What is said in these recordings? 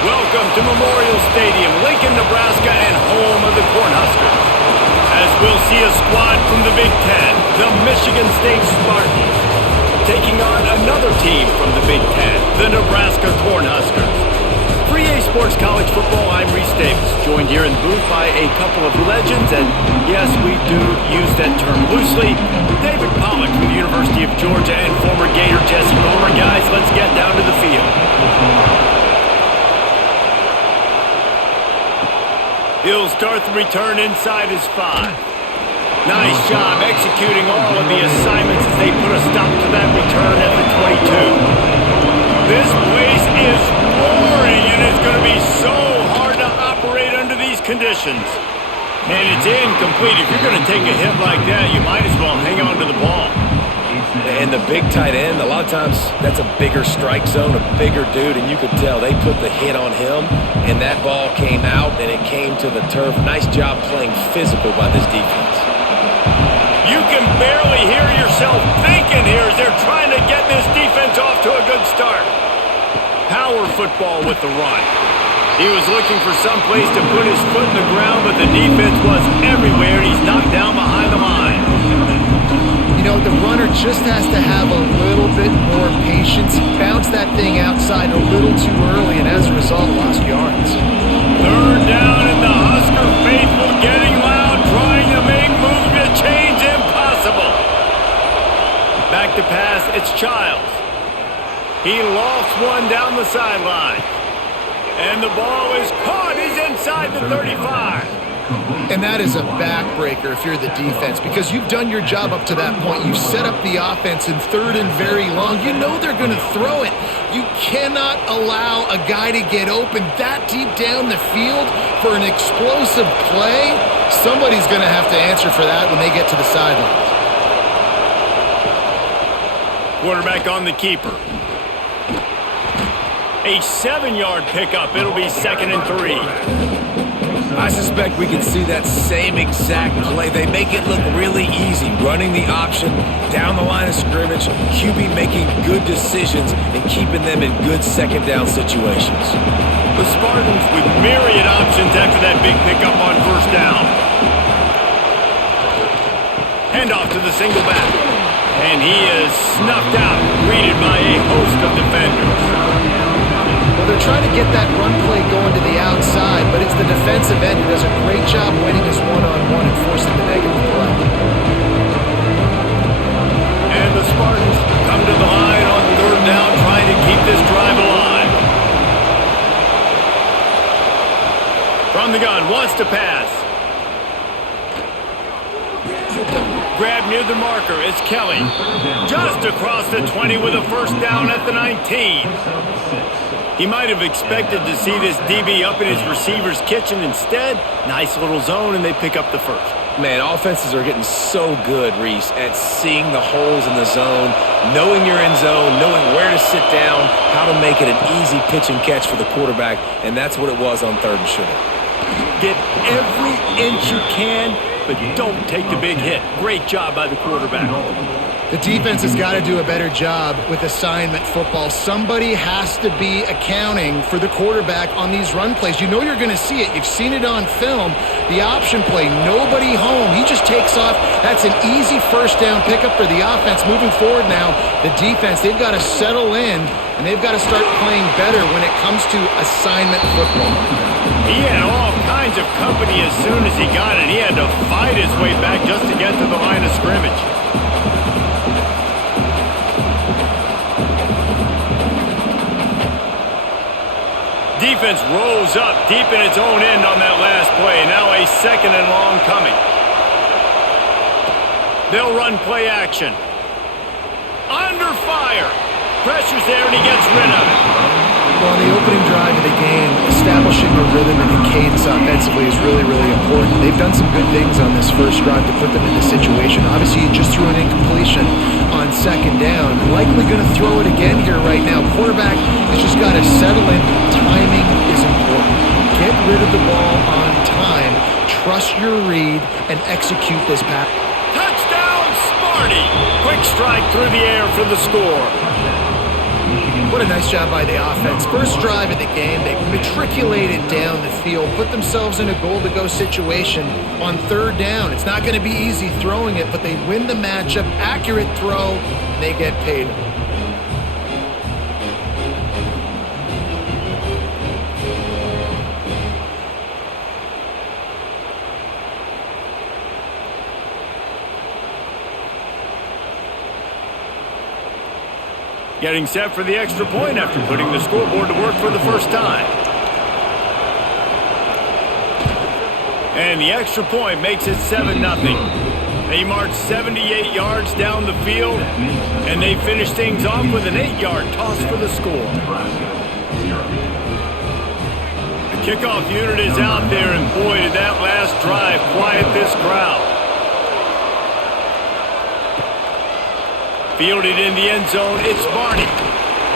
Welcome to Memorial Stadium, Lincoln, Nebraska, and home of the Cornhuskers. As we'll see a squad from the Big Ten, the Michigan State Spartans, taking on another team from the Big Ten, the Nebraska Cornhuskers. For EA Sports College Football, I'm Reese Davis, joined here in the booth by a couple of legends, and yes, we do use that term loosely. David Pollack from the University of Georgia and former Gator Jesse Bowler. Guys, let's get down to the field. He'll start the return inside his 5. Nice job executing all of the assignments as they put a stop to that return at the 22. This place is roaring, and it's going to be so hard to operate under these conditions. And it's incomplete. If you're going to take a hit like that, you might as well hang on to the ball. And the big tight end, a lot of times that's a bigger strike zone, a bigger dude, and you could tell they put the hit on him, and that ball came out, and it came to the turf. Nice job playing physical by this defense. You can barely hear yourself thinking here as they're trying to get this defense off to a good start. Power football with the run. He was looking for some place to put his foot in the ground, but the defense was everywhere, and he's knocked down behind the line. You know, the runner just has to have a little bit more patience. He bounced that thing outside a little too early, and as a result, lost yards. Third down, and the Husker faithful getting loud, trying to make moves to change impossible. Back to pass, it's Childs. He lofts one down the sideline. And the ball is caught. He's inside the 35. And that is a backbreaker if you're the defense, because you've done your job up to that point. You've set up the offense in third and very long. You know they're going to throw it. You cannot allow a guy to get open that deep down the field for an explosive play. Somebody's going to have to answer for that when they get to the sidelines. Quarterback on the keeper. A 7-yard pickup. It'll be 2nd and 3. I suspect we can see that same exact play. They make it look really easy, running the option down the line of scrimmage, QB making good decisions and keeping them in good second down situations. The Spartans with myriad options after that big pickup on first down. Handoff to the single back. And he is snuffed out, greeted by a host of defenders. Well, they're trying to get that run play going to the outside, but it's the defensive end who does a great job winning his one-on-one and forcing the negative play. And the Spartans come to the line on third down, trying to keep this drive alive. From the gun, wants to pass. Grab near the marker, it's Kelly. Just across the 20 with a first down at the 19. He might have expected to see this DB up in his receiver's kitchen. Instead, nice little zone, and they pick up the first. Man, offenses are getting so good, Reese, at seeing the holes in the zone, knowing you're in zone, knowing where to sit down, how to make it an easy pitch and catch for the quarterback, and that's what it was on 3rd and short. Get every inch you can, but don't take the big hit. Great job by the quarterback. The defense has got to do a better job with assignment football. Somebody has to be accounting for the quarterback on these run plays. You know you're going to see it. You've seen it on film. The option play, nobody home. He just takes off. That's an easy first down pickup for the offense. Moving forward now, the defense, they've got to settle in, and they've got to start playing better when it comes to assignment football. He had all kinds of company as soon as he got it. He had to fight his way back just to get to the line of scrimmage. Defense rolls up deep in its own end on that last play. Now a 2nd and long coming. They'll run play action. Under fire. Pressure's there and he gets rid of it. Well, on the opening drive of the game, establishing a rhythm and a cadence offensively is really, really important. They've done some good things on this first drive to put them in this situation. Obviously, you just threw an incompletion on 2nd down. Likely going to throw it again here right now. Quarterback has just got to settle in. Timing is important. Get rid of the ball on time. Trust your read and execute this pass. Touchdown, Sparty! Quick strike through the air for the score. What a nice job by the offense. First drive of the game, they matriculated down the field, put themselves in a goal-to-go situation on third down. It's not going to be easy throwing it, but they win the matchup, accurate throw, and they get paid. Getting set for the extra point after putting the scoreboard to work for the first time. And the extra point makes it 7-0. They march 78 yards down the field, and they finish things off with an 8-yard toss for the score. The kickoff unit is out there, and boy, did that last drive quiet this crowd. Fielded in the end zone, it's Barney.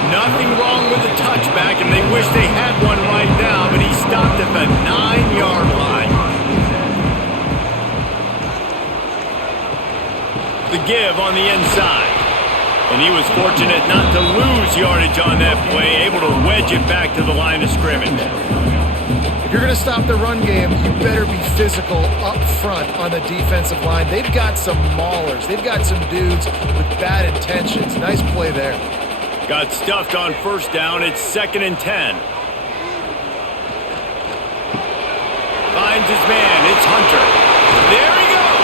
Nothing wrong with the touchback, and they wish they had one right now, but he stopped at the 9-yard line. The give on the inside. And he was fortunate not to lose yardage on that play, able to wedge it back to the line of scrimmage. If you're going to stop the run game, you better be physical up front on the defensive line. They've got some maulers. They've got some dudes with bad intentions. Nice play there. Got stuffed on first down. It's 2nd and 10. Finds his man. It's Hunter. There he goes.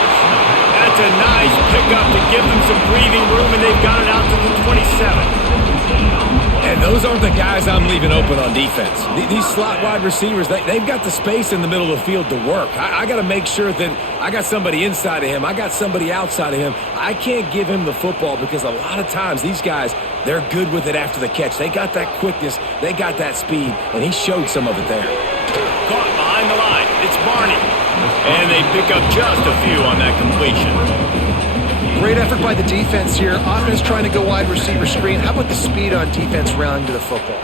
That's a nice pickup to give them some breathing room, and they've got it out to the 27. And those aren't the guys I'm leaving open on defense. These slot wide receivers, they've got the space in the middle of the field to work. I got to make sure that I got somebody inside of him. I got somebody outside of him. I can't give him the football because a lot of times these guys, they're good with it after the catch. They got that quickness. They got that speed, and he showed some of it there. Caught behind the line. It's Barney. And they pick up just a few on that completion. Great effort by the defense here. Offense trying to go wide receiver screen. How about the speed on defense rounding to the football?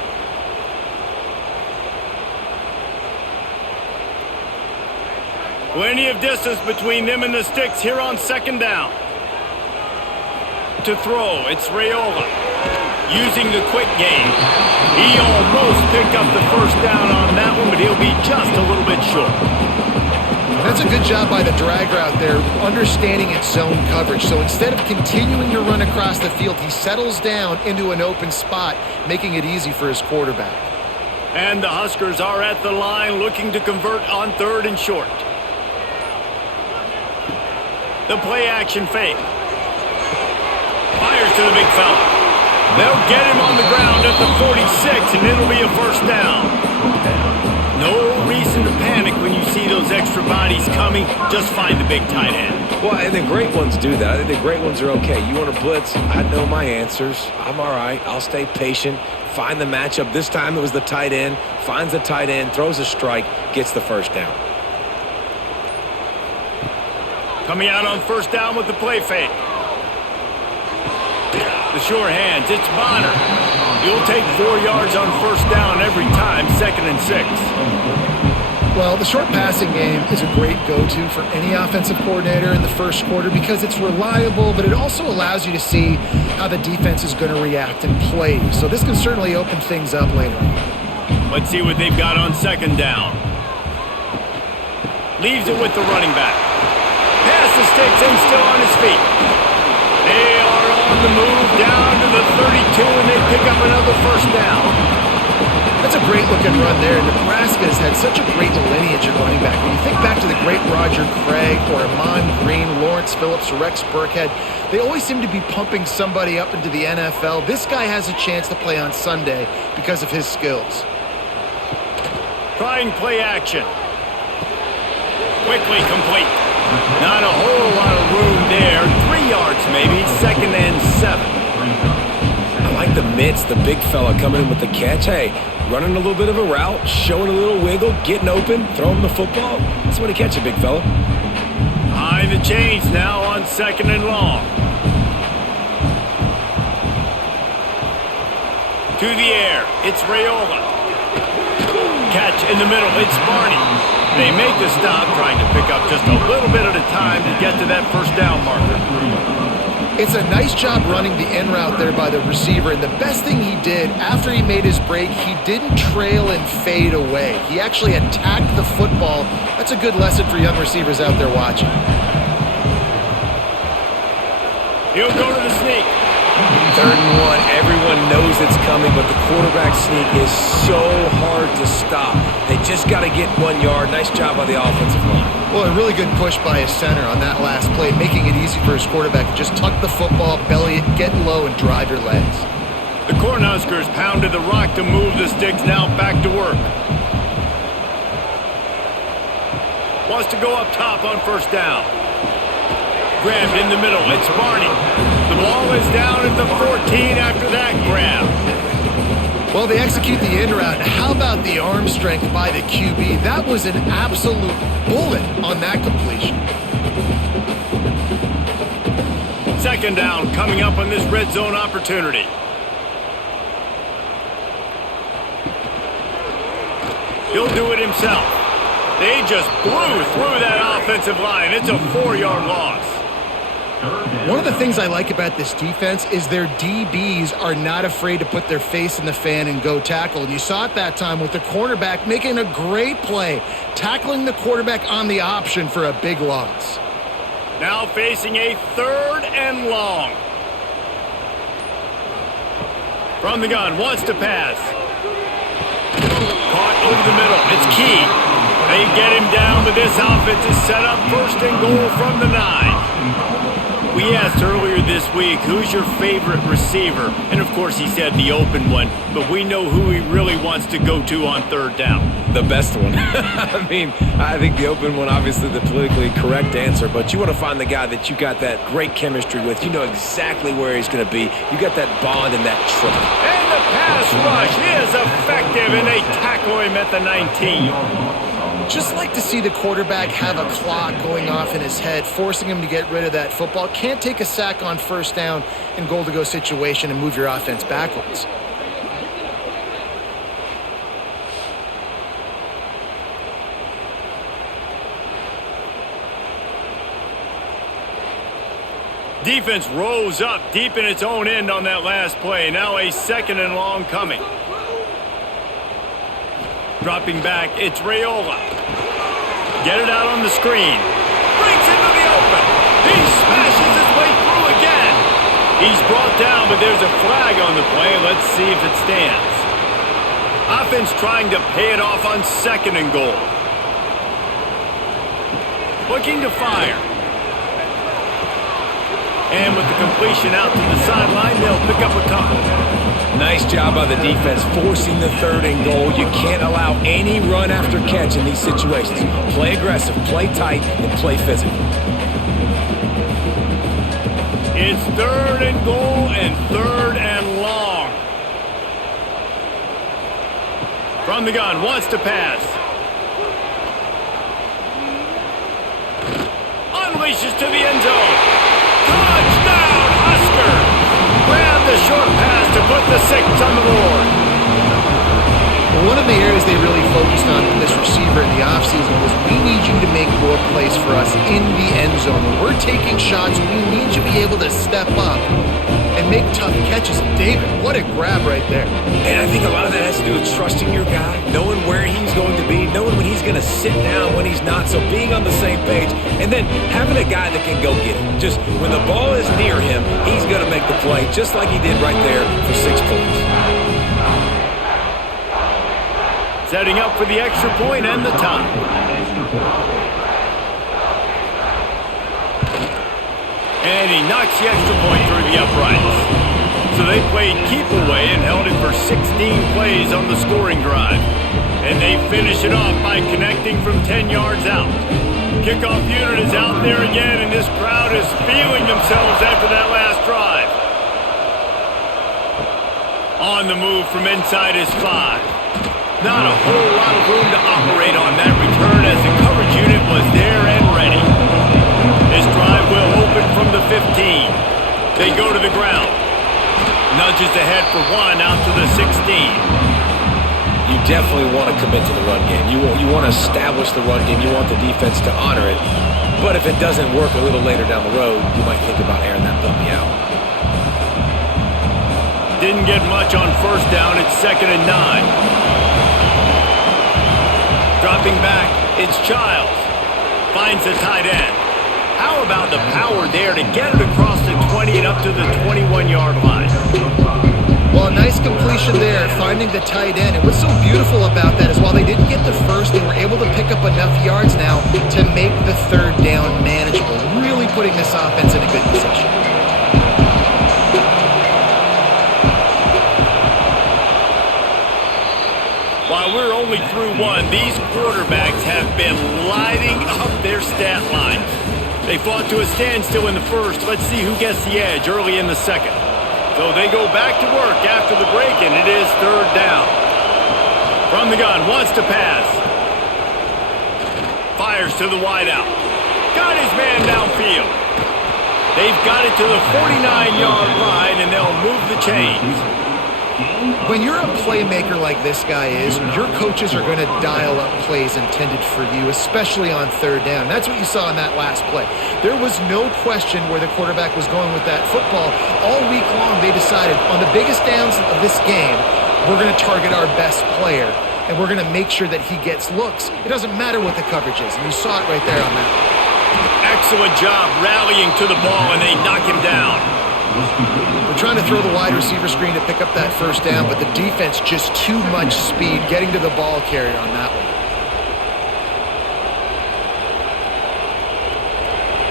Plenty of distance between them and the sticks here on 2nd down. To throw, it's Raiola. Using the quick game. He almost picked up the first down on that one, but he'll be just a little bit short. That's a good job by the drag route there, understanding its zone coverage. So instead of continuing to run across the field, he settles down into an open spot, making it easy for his quarterback. And the Huskers are at the line looking to convert on 3rd and short. The play action fake. Fires to the big fella. They'll get him on the ground at the 46, and it'll be a first down. No reason to panic when you see those extra bodies coming. Just find the big tight end. Well, and the great ones do that. I think the great ones are okay. You want to blitz? I know my answers. I'm all right. I'll stay patient. Find the matchup. This time it was the tight end. Finds the tight end, throws a strike, gets the first down. Coming out on first down with the play fake. The sure hands. It's Bonner. You'll take 4 yards on first down every time, 2nd and 6. Well, the short passing game is a great go-to for any offensive coordinator in the first quarter because it's reliable, but it also allows you to see how the defense is going to react and play. So this can certainly open things up later. Let's see what they've got on 2nd down. Leaves it with the running back. Pass the sticks and still on his feet. They are on the move down to the 32, and they pick up another first down. That's a great-looking run there. Nebraska has had such a great lineage at running back. When you think back to the great Roger Craig or Amon Green, Lawrence Phillips, or Rex Burkhead, they always seem to be pumping somebody up into the NFL. This guy has a chance to play on Sunday because of his skills. Trying play action. Quickly complete. Not a whole lot of room there. 3 yards maybe, 2nd and 7. I like the mitts, the big fella coming in with the catch. Hey, running a little bit of a route, showing a little wiggle, getting open, throwing the football. That's when he catches, big fella. Behind the chains now on 2nd and long. To the air, it's Raiola. Catch in the middle, it's Barney. They make the stop, trying to pick up just a little bit at a time to get to that first down marker. It's a nice job running the in route there by the receiver, and the best thing he did after he made his break, he didn't trail and fade away. He actually attacked the football. That's a good lesson for young receivers out there watching. He'll go to the sneak. 3rd and 1, everyone knows it's coming, but the quarterback sneak is so hard to stop. They just got to get 1 yard. Nice job by the offensive line. Well, a really good push by his center on that last play, making it easy for his quarterback to just tuck the football, belly it, get low, and drive your legs. The Cornhuskers pounded the rock to move the sticks, now back to work. Wants to go up top on 1st down. Grabbed in the middle, it's Barney. The ball is down at the 14 after that grab. Well, they execute the in route. How about the arm strength by the QB? That was an absolute bullet on that completion. 2nd down coming up on this red zone opportunity. He'll do it himself. They just blew through that offensive line. It's a 4-yard loss. One of the things I like about this defense is their DBs are not afraid to put their face in the fan and go tackle. And you saw it that time with the cornerback making a great play, tackling the quarterback on the option for a big loss. Now facing a 3rd and long. From the gun, wants to pass. Caught over the middle. It's Key. They get him down, but this offense is set up 1st and goal from the 9. We asked earlier this week, who's your favorite receiver? And of course he said the open one, but we know who he really wants to go to on 3rd down. The best one. I mean, I think the open one, obviously the politically correct answer, but you want to find the guy that you got that great chemistry with. You know exactly where he's going to be. You got that bond and that trust. And the pass rush is effective, and they tackle him at the 19. Just like to see the quarterback have a clock going off in his head, forcing him to get rid of that football. Can't take a sack on 1st down in goal-to-go situation and move your offense backwards. Defense rose up deep in its own end on that last play. Now a 2nd and long coming. Dropping back, it's Raiola. Get it out on the screen. Breaks into the open. He smashes his way through again. He's brought down, but there's a flag on the play. Let's see if it stands. Offense trying to pay it off on 2nd and goal. Looking to fire. And with the completion out to the sideline, they'll pick up a couple. Nice job by the defense forcing the 3rd and goal. You can't allow any run after catch in these situations. Play aggressive, play tight, and play physical. It's 3rd and goal and 3rd and long. From the gun, wants to pass. Unleashes to the end zone. Touchdown, Husker! Grab the short pass to put the 6 on the board. One of the areas they really focused on with this receiver in the offseason was we need you to make more plays for us in the end zone. When we're taking shots, we need you to be able to step up and make tough catches. David, what a grab right there. And I think a lot of that has to do with trusting your guy, knowing where he's going to be, knowing when he's going to sit down, when he's not, so being on the same page, and then having a guy that can go get it. Just when the ball is near him, he's going to make the play, just like he did right there for 6 points. Setting up for the extra point and the tie. And he knocks the extra point through the uprights. So they played keep away and held it for 16 plays on the scoring drive. And they finish it off by connecting from 10 yards out. Kickoff unit is out there again, and this crowd is feeling themselves after that last drive. On the move from inside his 5. Not a whole lot of room to operate on that return as the coverage unit was there and ready. This drive will open from the 15. They go to the ground. Nudges ahead for 1 out to the 16. You definitely want to commit to the run game. You want to establish the run game. You want the defense to honor it. But if it doesn't work a little later down the road, you might think about airing that puppy out. Didn't get much on first down. It's 2nd and 9. Dropping back, it's Childs. Finds the tight end. How about the power there to get it across the 20 and up to the 21-yard line? Well, a nice completion there, finding the tight end. And what's so beautiful about that is while they didn't get the first, they were able to pick up enough yards now to make the third down manageable, really putting this offense in a good position. While we're only through one, these quarterbacks have been lighting up their stat lines. They fought to a standstill in the first. Let's see who gets the edge early in the second. So they go back to work after the break, and it is third down. From the gun, wants to pass. Fires to the wideout. Got his man downfield. They've got it to the 49-yard line, and they'll move the chains. When you're a playmaker like this guy is, your coaches are going to dial up plays intended for you, especially on third down. That's what you saw in that last play. There was no question where the quarterback was going with that football. All week long, they decided on the biggest downs of this game, we're going to target our best player, and we're going to make sure that he gets looks. It doesn't matter what the coverage is, and you saw it right there on that. Excellent job rallying to the ball, and they knock him down. We're trying to throw the wide receiver screen to pick up that first down, but the defense just too much speed getting to the ball carrier on that one.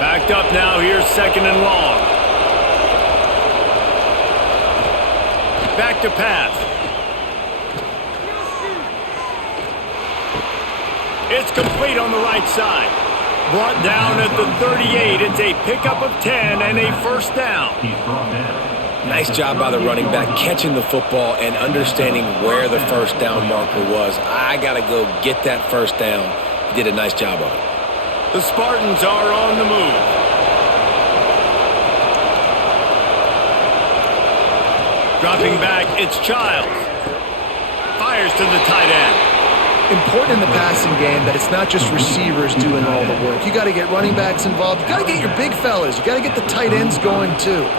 Backed up now, here's 2nd and long. Back to pass. It's complete on the right side. Brought down at the 38. It's a pickup of 10 and a first down. Nice job by the running back catching the football and understanding where the first down marker was. I got to go get that first down. He did a nice job of it. The Spartans are on the move. Dropping back, it's Childs. Fires to the tight end. Important in the passing game that it's not just receivers doing all the work. You got to get running backs involved. You got to get your big fellas. You got to get the tight ends going too.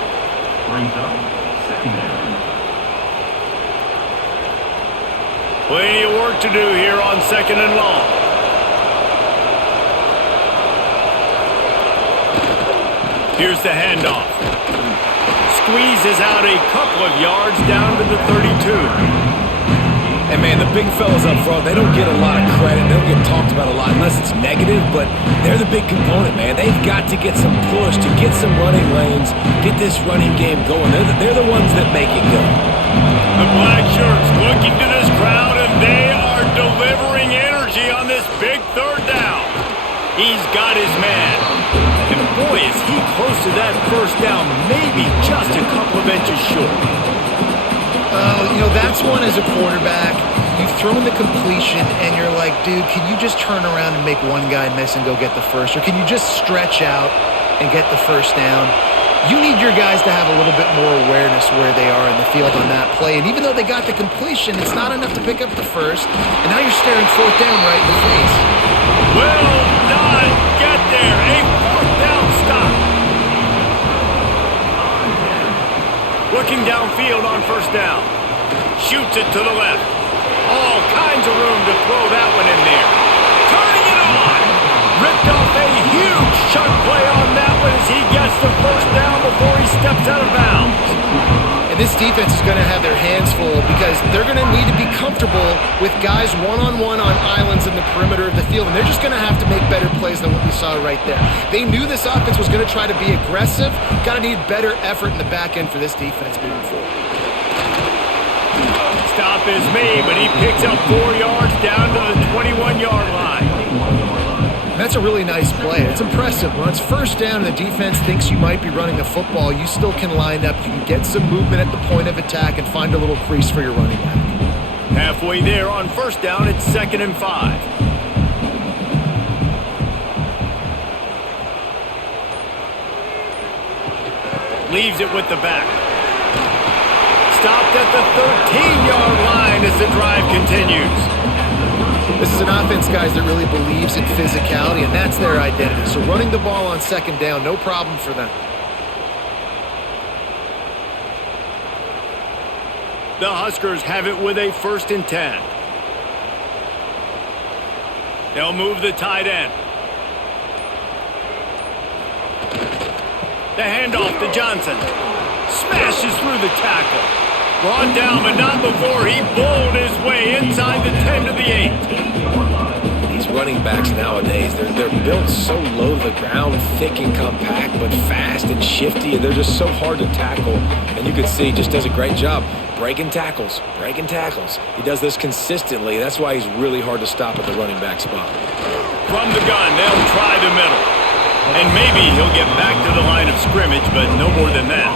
Plenty of work to do here on 2nd and long. Here's the handoff. Squeezes out a couple of yards down to the 32. And, man, the big fellas up front, they don't get a lot of credit. They don't get talked about a lot unless it's negative, but they're the big component, man. They've got to get some push to get some running lanes, get this running game going. They're the ones that make it go. The black shirts looking to this crowd, and they are delivering energy on this big third down. He's got his man. And, boy, is he close to that first down, maybe just a couple of inches short. You know, that's one as a quarterback. You've thrown the completion, and you're like, dude, can you just turn around and make one guy miss and go get the first? Or can you just stretch out and get the first down? You need your guys to have a little bit more awareness where they are in the field on that play. And even though they got the completion, it's not enough to pick up the first. And now you're staring fourth down right in the face. Will not get there. A fourth down stop. Looking downfield on first down. Shoots it to the left. All kinds of room to throw that one in there. Turning it on. Ripped off a huge chunk play on that one as he gets the first down before he steps out of bounds. And this defense is going to have their hands full because they're going to need to be comfortable with guys one-on-one on islands in the perimeter of the field, and they're just going to have to make better plays than what we saw right there. They knew this offense was going to try to be aggressive. Got to need better effort in the back end for this defense moving forward. Stop is made, but he picks up 4 yards down to the 21-yard line. That's a really nice play. It's impressive. When it's first down and the defense thinks you might be running the football, you still can line up. You can get some movement at the point of attack and find a little crease for your running back. Halfway there on first down, it's 2nd and 5. Leaves it with the back. Stopped at the 13-yard line as the drive continues. This is an offense, guys, that really believes in physicality, and that's their identity. So running the ball on second down, no problem for them. The Huskers have it with a 1st and 10. They'll move the tight end. The handoff to Johnson. Smashes through the tackle. Brought down, but not before he bowled his way inside the 10 to the 8. These running backs nowadays, they're built so low to the ground, thick and compact, but fast and shifty, and they're just so hard to tackle. And you can see he just does a great job breaking tackles, breaking tackles. He does this consistently. That's why he's really hard to stop at the running back spot. From the gun, they'll try the middle. And maybe he'll get back to the line of scrimmage, but no more than that.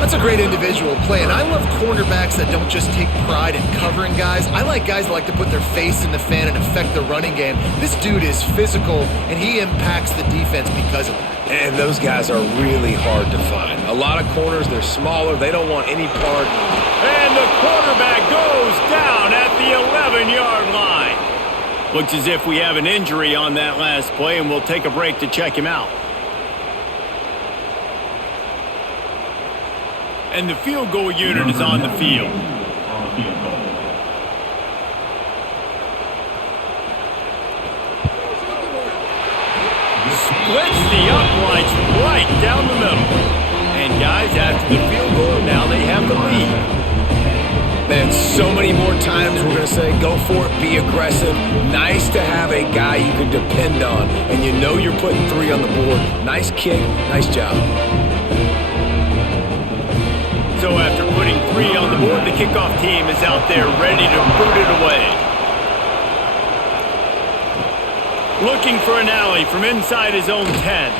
That's a great individual play, and I love cornerbacks that don't just take pride in covering guys. I like guys that like to put their face in the fan and affect the running game. This dude is physical, and he impacts the defense because of that. And those guys are really hard to find. A lot of corners, they're smaller. They don't want any part. And the quarterback goes down at the 11-yard line. Looks as if we have an injury on that last play, and we'll take a break to check him out. And the field goal unit is on the field. Splits the uprights right down the middle. And guys, after the field goal, now they have the lead. Man, so many more times we're going to say, go for it, be aggressive. Nice to have a guy you can depend on, and you know you're putting 3 on the board. Nice kick, nice job. So after putting 3 on the board, the kickoff team is out there ready to boot it away. Looking for an alley from inside his own 10.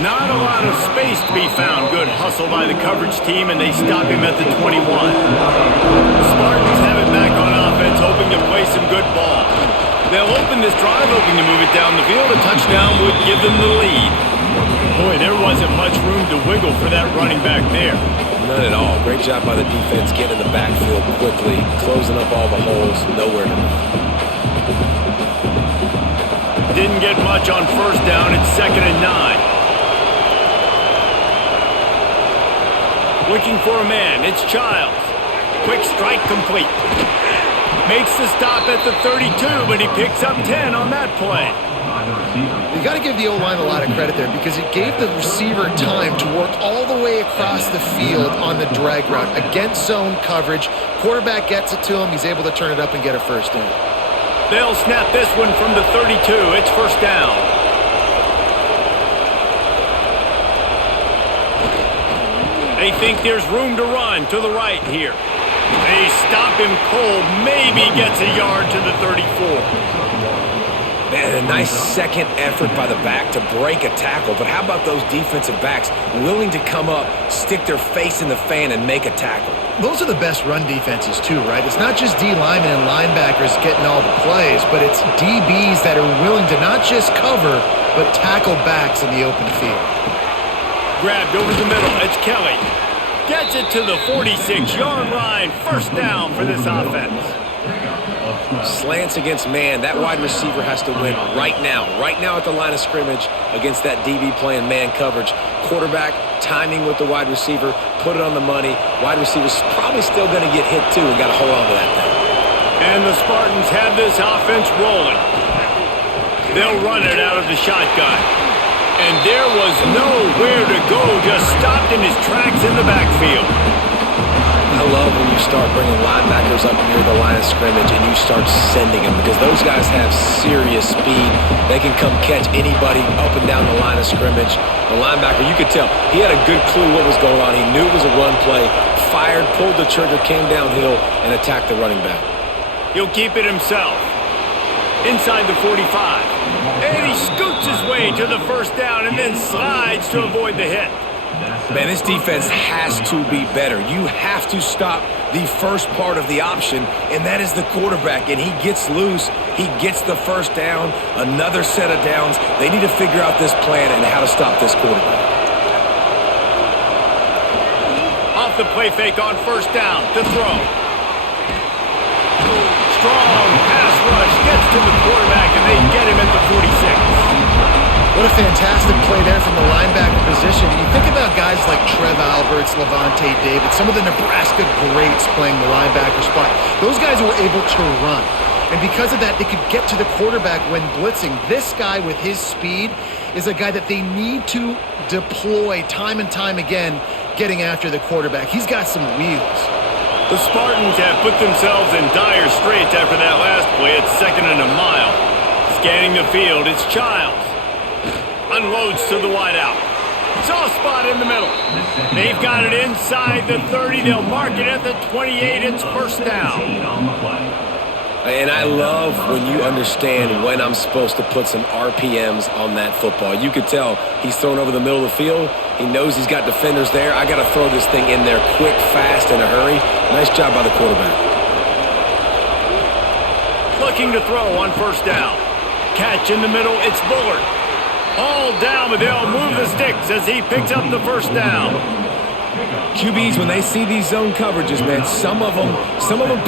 Not a lot of space to be found. Good hustle by the coverage team, and they stop him at the 21. The Spartans have it back on offense, hoping to play some good ball. They'll open this drive, hoping to move it down the field. A touchdown would give them the lead. Boy, there wasn't much room to wiggle for that running back there. None at all. Great job by the defense getting in the backfield quickly, closing up all the holes, nowhere to run. Didn't get much on 1st down. It's 2nd and 9. Looking for a man. It's Childs. Quick strike complete. Makes the stop at the 32, but he picks up 10 on that play. You got to give the O-line a lot of credit there because it gave the receiver time to work all the way across the field on the drag route. Against zone coverage, quarterback gets it to him. He's able to turn it up and get a 1st down. They'll snap this one from the 32. It's 1st down. They think there's room to run to the right here. They stop him cold. Maybe gets a yard to the 34. Man, a nice second effort by the back to break a tackle. But how about those defensive backs willing to come up, stick their face in the fan, and make a tackle? Those are the best run defenses too, right? It's not just D linemen and linebackers getting all the plays, but it's DBs that are willing to not just cover, but tackle backs in the open field. Grabbed over the middle. It's Kelly. Gets it to the 46-yard line. 1st down for this offense. Slants against man. That wide receiver has to win right now at the line of scrimmage against that DB playing man coverage. Quarterback timing with the wide receiver, put it on the money. Wide receiver's probably still going to get hit too and got to hold on to that thing. And the Spartans have this offense rolling. They'll run it out of the shotgun. And there was nowhere to go, just stopped in his tracks in the backfield. I love when you start bringing linebackers up near the line of scrimmage and you start sending them because those guys have serious speed. They can come catch anybody up and down the line of scrimmage. The linebacker, you could tell, he had a good clue what was going on. He knew it was a run play, fired, pulled the trigger, came downhill, and attacked the running back. He'll keep it himself. Inside the 45. And he scoots his way to the 1st down and then slides to avoid the hit. Man, this defense has to be better. You have to stop the first part of the option, and that is the quarterback. And he gets loose. He gets the 1st down, another set of downs. They need to figure out this plan and how to stop this quarterback. Off the play fake on 1st down to throw. Strong pass rush to the quarterback, and they get him at the 46. What a fantastic play there from the linebacker position. You think about guys like Trev Alberts, Levante David, some of the Nebraska greats playing the linebacker spot. Those guys were able to run. And because of that, they could get to the quarterback when blitzing. This guy with his speed is a guy that they need to deploy time and time again getting after the quarterback. He's got some wheels. The Spartans have put themselves in dire straits after that last play at 2nd and a mile. Scanning the field, it's Childs. Unloads to the wideout. Soft spot in the middle. They've got it inside the 30. They'll mark it at the 28. It's first down. And I love when you understand when I'm supposed to put some RPMs on that football. You could tell he's thrown over the middle of the field. He knows he's got defenders there. I got to throw this thing in there quick, fast, in a hurry. Nice job by the quarterback. Looking to throw on first down. Catch in the middle. It's Bullard. All down, but they'll move the sticks as he picks up the first down. QBs, when they see these zone coverages, man, some of them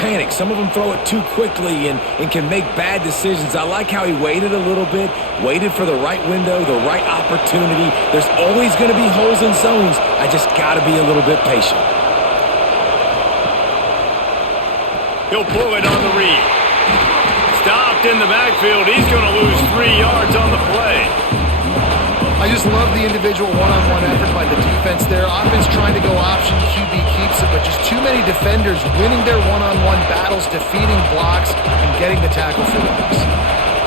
panic. Some of them throw it too quickly and can make bad decisions. I like how he waited a little bit, waited for the right window, the right opportunity. There's always going to be holes in zones. I just got to be a little bit patient. He'll pull it on the read. Stopped in the backfield. He's going to lose 3 yards on the play. I just love the individual one-on-one effort by the defense there. Offense trying to go option, QB keeps it, but just too many defenders winning their one-on-one battles, defeating blocks, and getting the tackle for loss.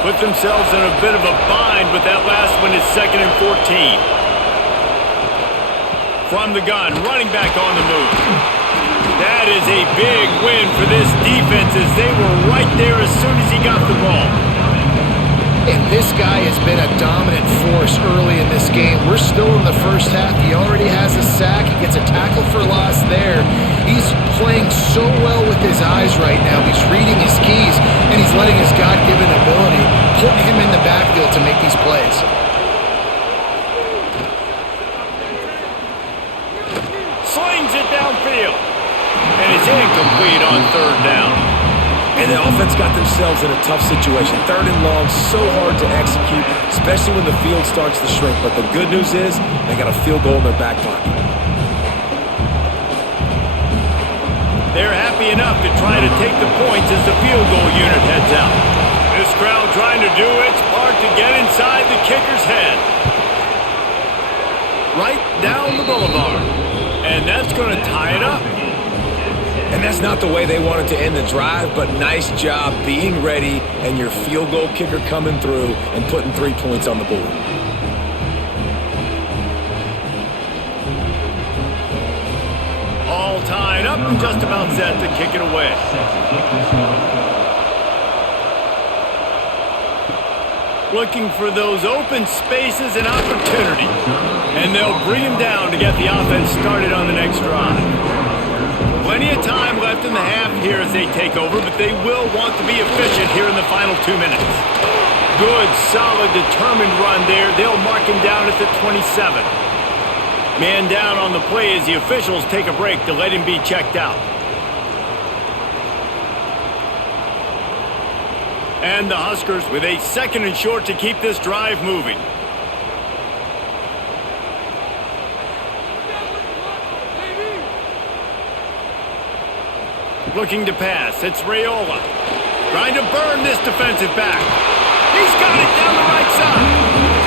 Put themselves in a bit of a bind with that last one. It's 2nd and 14. From the gun, running back on the move. That is a big win for this defense as they were right there as soon as he got the ball. And this guy has been a dominant force early in this game. We're still in the first half. He already has a sack. He gets a tackle for loss there. He's playing so well with his eyes right now. He's reading his keys, and he's letting his God-given ability put him in the backfield to make these plays. Slings it downfield. And it's incomplete on 3rd down. And the offense got themselves in a tough situation. 3rd and long, so hard to execute, especially when the field starts to shrink. But the good news is they got a field goal in their back pocket. They're happy enough to try to take the points as the field goal unit heads out. This crowd trying to do its part to get inside the kicker's head. Right down the boulevard. And that's going to tie it up. And that's not the way they wanted to end the drive, but nice job being ready and your field goal kicker coming through and putting 3 points on the board. All tied up and just about set to kick it away. Looking for those open spaces and opportunities. And they'll bring him down to get the offense started on the next drive. Plenty of time left in the half here as they take over, but they will want to be efficient here in the final 2 minutes. Good, solid, determined run there. They'll mark him down at the 27. Man down on the play as the officials take a break to let him be checked out. And the Huskers with a 2nd and short to keep this drive moving. Looking to pass. It's Raiola. Trying to burn this defensive back. He's got it down the right side.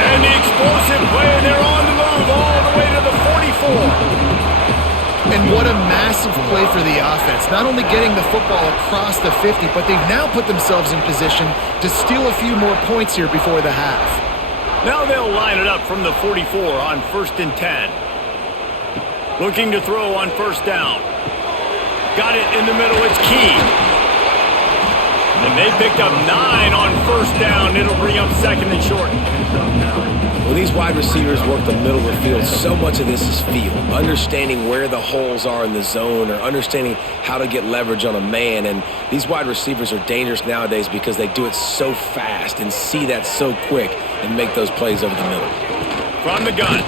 And the explosive play, and they're on the move all the way to the 44. And what a massive play for the offense. Not only getting the football across the 50, but they've now put themselves in position to steal a few more points here before the half. Now they'll line it up from the 44 on 1st and 10. Looking to throw on first down. Got it in the middle. It's Key. And they picked up 9 on first down. It'll bring up 2nd and short. When these wide receivers work the middle of the field, so much of this is feel. Understanding where the holes are in the zone or understanding how to get leverage on a man. And these wide receivers are dangerous nowadays because they do it so fast and see that so quick and make those plays over the middle. From the gun.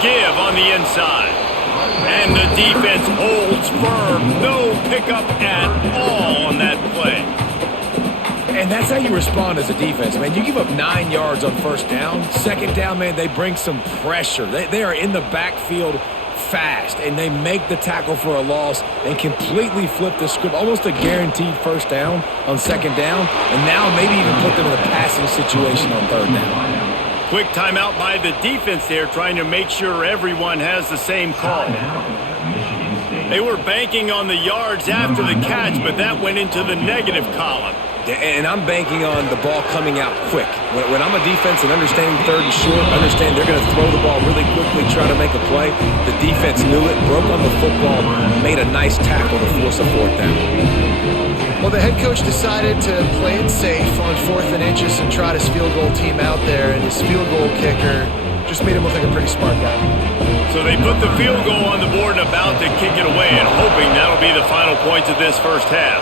Give on the inside. And the defense holds firm. No pickup at all on that play. And that's how you respond as a defense, man. You give up 9 yards on first down. Second down, man, they bring some pressure. They are in the backfield fast, and they make the tackle for a loss and completely flip the script. Almost a guaranteed first down on second down, and now maybe even put them in a passing situation on third down. Quick timeout by the defense there, trying to make sure everyone has the same call. They were banking on the yards after the catch, but that went into the negative column. And I'm banking on the ball coming out quick. When I'm a defense and understanding third and short, understand they're going to throw the ball really quickly, try to make a play. The defense knew it, broke on the football, made a nice tackle to force a fourth down. Well, the head coach decided to play it safe on 4th and inches and trot his field goal team out there, and his field goal kicker just made him look like a pretty smart guy. So they put the field goal on the board and about to kick it away, and hoping that'll be the final points of this first half.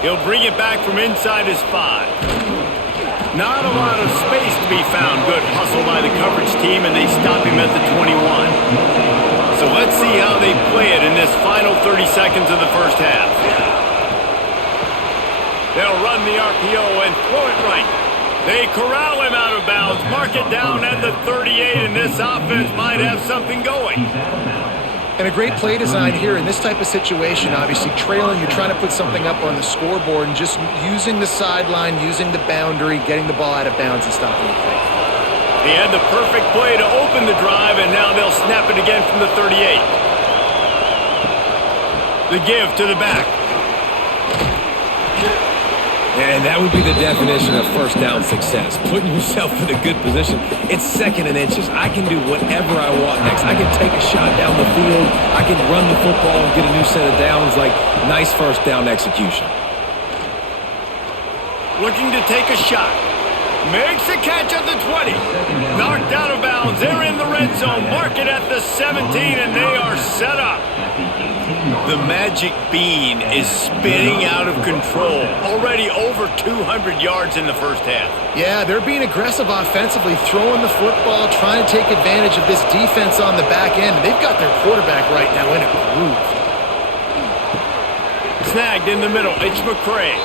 He'll bring it back from inside his 5. Not a lot of space to be found. Good hustle by the coverage team, and they stop him at the 21. So let's see how they play it in this final 30 seconds of the first half. They'll run the RPO and throw it right. They corral him out of bounds, mark it down at the 38, and this offense might have something going. And a great play design here in this type of situation. Obviously trailing, you're trying to put something up on the scoreboard, and just using the sideline, using the boundary, getting the ball out of bounds and stopping the play. He had the perfect play to open the drive, and now they'll snap it again from the 38. The give to the back. And that would be the definition of first down success. Putting yourself in a good position. It's 2nd and inches. I can do whatever I want next. I can take a shot down the field. I can run the football and get a new set of downs. Like, nice first down execution. Looking to take a shot. Makes a catch at the 20. Knocked out of bounds. They're in the red zone. Mark it at the 17, and they are set up. The magic bean is spinning out of control. Already over 200 yards in the first half. Yeah, they're being aggressive offensively, throwing the football, trying to take advantage of this defense on the back end. They've got their quarterback right now in a groove. Snagged in the middle. It's McCray.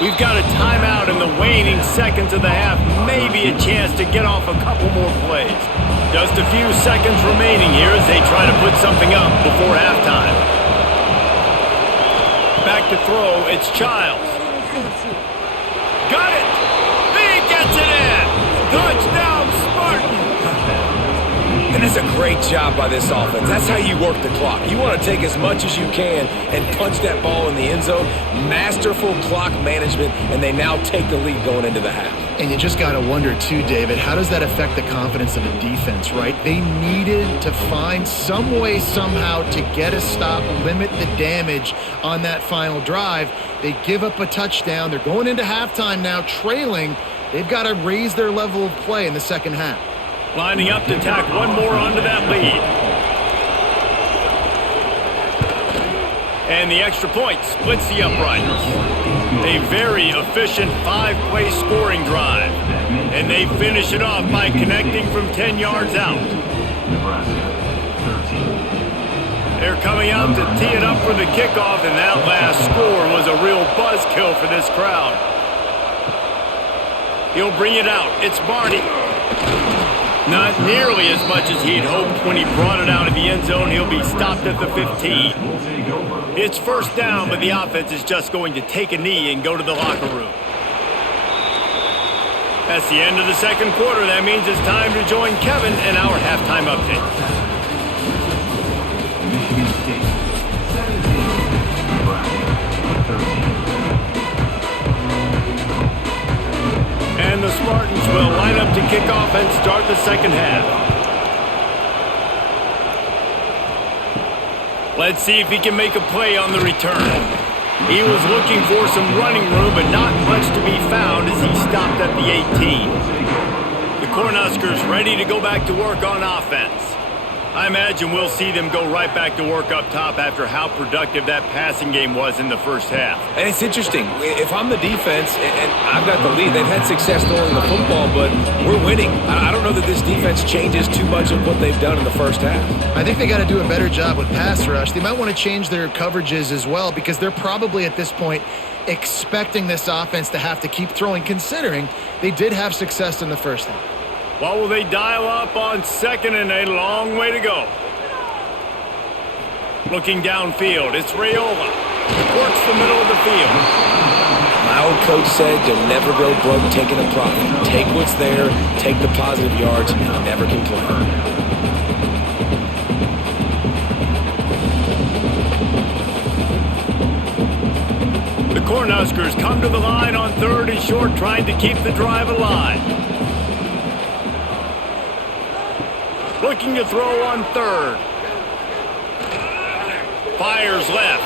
We've got a timeout in the waning seconds of the half. Maybe a chance to get off a couple more plays. Just a few seconds remaining here as they try to put something up before halftime. Back to throw, it's Childs. Got it! He gets it in! Touchdown, Spartan! And that's a great job by this offense. That's how you work the clock. You want to take as much as you can and punch that ball in the end zone. Masterful clock management, and they now take the lead going into the half. And you just got to wonder, too, David, how does that affect the confidence of a defense, right? They needed to find some way, somehow, to get a stop, limit the damage on that final drive. They give up a touchdown. They're going into halftime now, trailing. They've got to raise their level of play in the second half. Lining up to tack one more onto that lead. And the extra point splits the uprights. A very efficient 5-play scoring drive. And they finish it off by connecting from 10 yards out. They're coming out to tee it up for the kickoff, and that last score was a real buzzkill for this crowd. He'll bring it out. It's Barney. Not nearly as much as he'd hoped when he brought it out of the end zone. He'll be stopped at the 15. It's first down, but the offense is just going to take a knee and go to the locker room. That's the end of the second quarter. That means it's time to join Kevin in our halftime update. And the Spartans will line up to kick off and start the second half. Let's see if he can make a play on the return. He was looking for some running room, but not much to be found as he stopped at the 18. The Cornhuskers ready to go back to work on offense. I imagine we'll see them go right back to work up top after how productive that passing game was in the first half. And it's interesting. If I'm the defense and I've got the lead, they've had success throwing the football, but we're winning. I don't know that this defense changes too much of what they've done in the first half. I think they got to do a better job with pass rush. They might want to change their coverages as well because they're probably at this point expecting this offense to have to keep throwing, considering they did have success in the first half. What will they dial up on second and a long way to go? Looking downfield, it's Raiola. Works the middle of the field. My old coach said you'll never go broke taking a profit. Take what's there, take the positive yards, and never complain. The Cornhuskers come to the line on 3rd and short, trying to keep the drive alive. Looking to throw on 3rd. Fires left.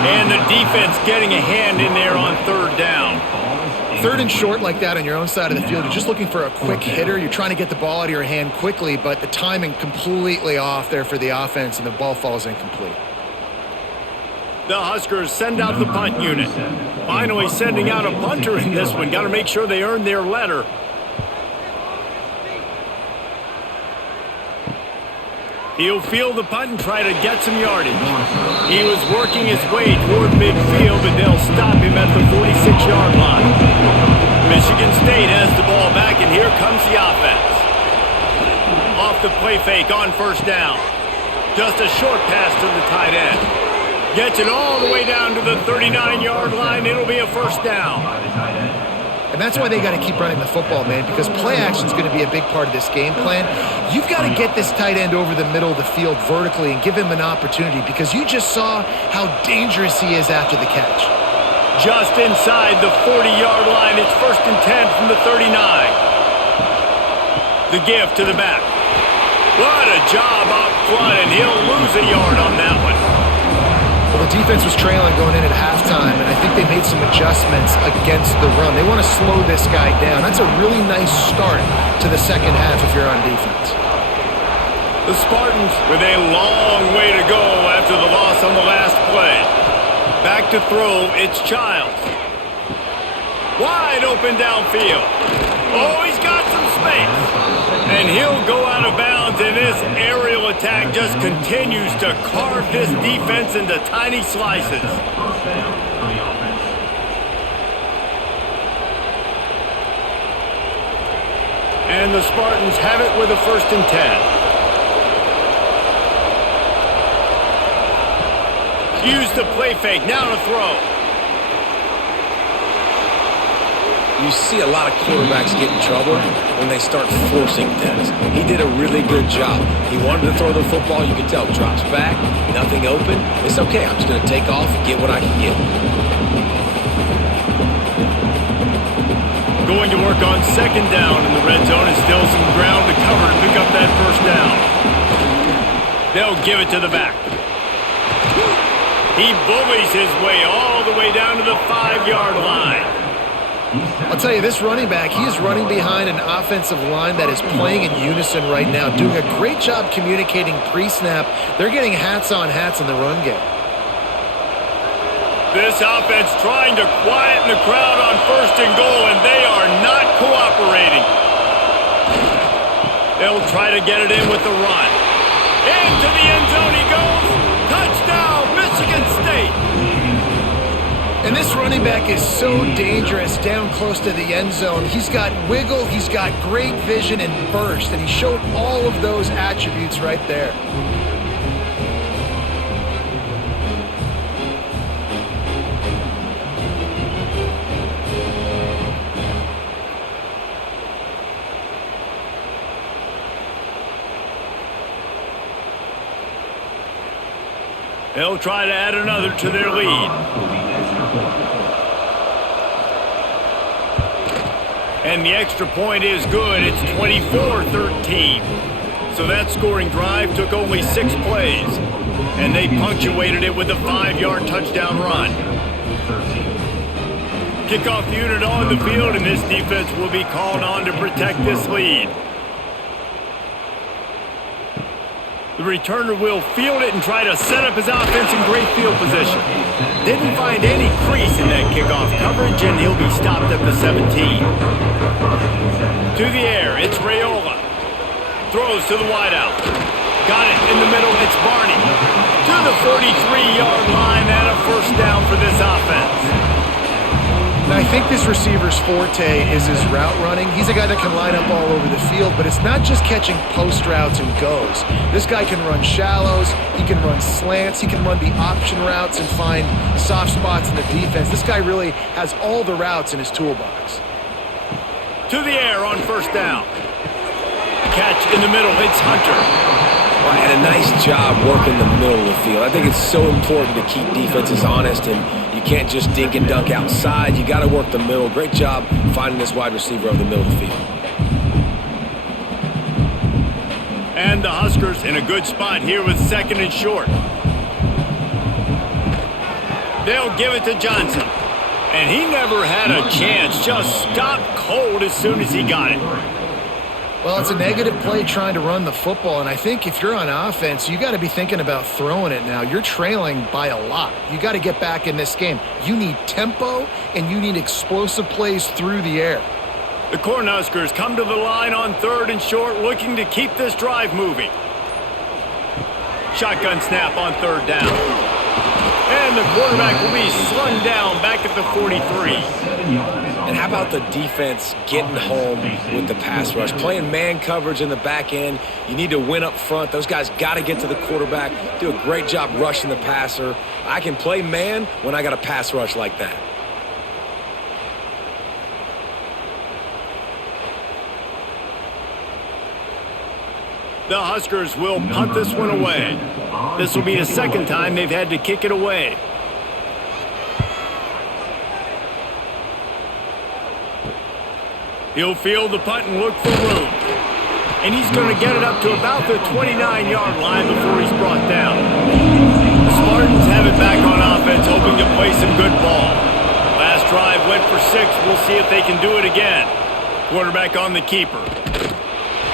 And the defense getting a hand in there on 3rd down. 3rd and short like that on your own side of the field, you're just looking for a quick hitter. You're trying to get the ball out of your hand quickly, but the timing completely off there for the offense, and the ball falls incomplete. The Huskers send out the punt unit. Finally sending out a punter in this one. Got to make sure they earn their letter. He'll field the punt and try to get some yardage. He was working his way toward midfield, but they'll stop him at the 46-yard line. Michigan State has the ball back, and here comes the offense. Off the play fake on 1st down. Just a short pass to the tight end. Gets it all the way down to the 39-yard line. It'll be a 1st down. And that's why they got to keep running the football, man, because play action is going to be a big part of this game plan. You've got to get this tight end over the middle of the field vertically and give him an opportunity, because you just saw how dangerous he is after the catch. Just inside the 40-yard line. It's 1st and 10 from the 39. The give to the back. What a job up front, and he'll lose a yard on that one. Well, the defense was trailing going in at halftime, and I think they made some adjustments against the run. They want to slow this guy down. That's a really nice start to the second half if you're on defense. The Spartans with a long way to go after the loss on the last play. Back to throw, it's Childs. Wide open downfield. Oh, he's got some space. And he'll go out of bounds, and this aerial attack just continues to carve this defense into tiny slices. And the Spartans have it with a 1st and 10. Use the play fake, now to throw. You see a lot of quarterbacks get in trouble when they start forcing things. He did a really good job. He wanted to throw the football. You can tell. Drops back, nothing open. It's okay. I'm just going to take off and get what I can get. Going to work on 2nd down in the red zone, and still some ground to cover to pick up that 1st down. They'll give it to the back. He bullies his way all the way down to the 5-yard line. I'll tell you, this running back, he is running behind an offensive line that is playing in unison right now, doing a great job communicating pre-snap. They're getting hats on hats in the run game. This offense trying to quieten the crowd on 1st and goal, and they are not cooperating. They'll try to get it in with the run. Into the end zone he goes. Touchdown, Michigan State. And this running back is so dangerous down close to the end zone. He's got wiggle, he's got great vision and burst, and he showed all of those attributes right there. They'll try to add another to their lead. And the extra point is good. It's 24-13. So that scoring drive took only 6 plays. And they punctuated it with a 5-yard touchdown run. Kickoff unit on the field, and this defense will be called on to protect this lead. The returner will field it and try to set up his offense in great field position. Didn't find any crease in that kickoff coverage, and he'll be stopped at the 17. To the air, it's Raiola. Throws to the wideout. Got it in the middle, it's Barney. To the 43-yard line and a first down for this offense. Now, I think this receiver's forte is his route running. He's a guy that can line up all over the field, but it's not just catching post routes and goes. This guy can run shallows, he can run slants, he can run the option routes and find soft spots in the defense. This guy really has all the routes in his toolbox. To the air on first down. Catch in the middle, it's Hunter. And a nice job working the middle of the field. I think it's so important to keep defenses honest, and you can't just dink and dunk outside. You got to work the middle. Great job finding this wide receiver over the middle of the field. And the Huskers in a good spot here with second and short. They'll give it to Johnson. And he never had a chance. Just stopped cold as soon as he got it. Well, it's a negative play trying to run the football, and I think if you're on offense, you got to be thinking about throwing it now. You're trailing by a lot. You got to get back in this game. You need tempo, and you need explosive plays through the air. The Cornhuskers come to the line on third and short, looking to keep this drive moving. Shotgun snap on third down. And the quarterback will be slung down back at the 43. And how about the defense getting home with the pass rush? Playing man coverage in the back end. You need to win up front. Those guys got to get to the quarterback. Do a great job rushing the passer. I can play man when I got a pass rush like that. The Huskers will punt this one away. This will be the second time they've had to kick it away. He'll field the punt and look for room. And he's going to get it up to about the 29-yard line before he's brought down. The Spartans have it back on offense, hoping to play some good ball. Last drive went for 6. We'll see if they can do it again. Quarterback on the keeper.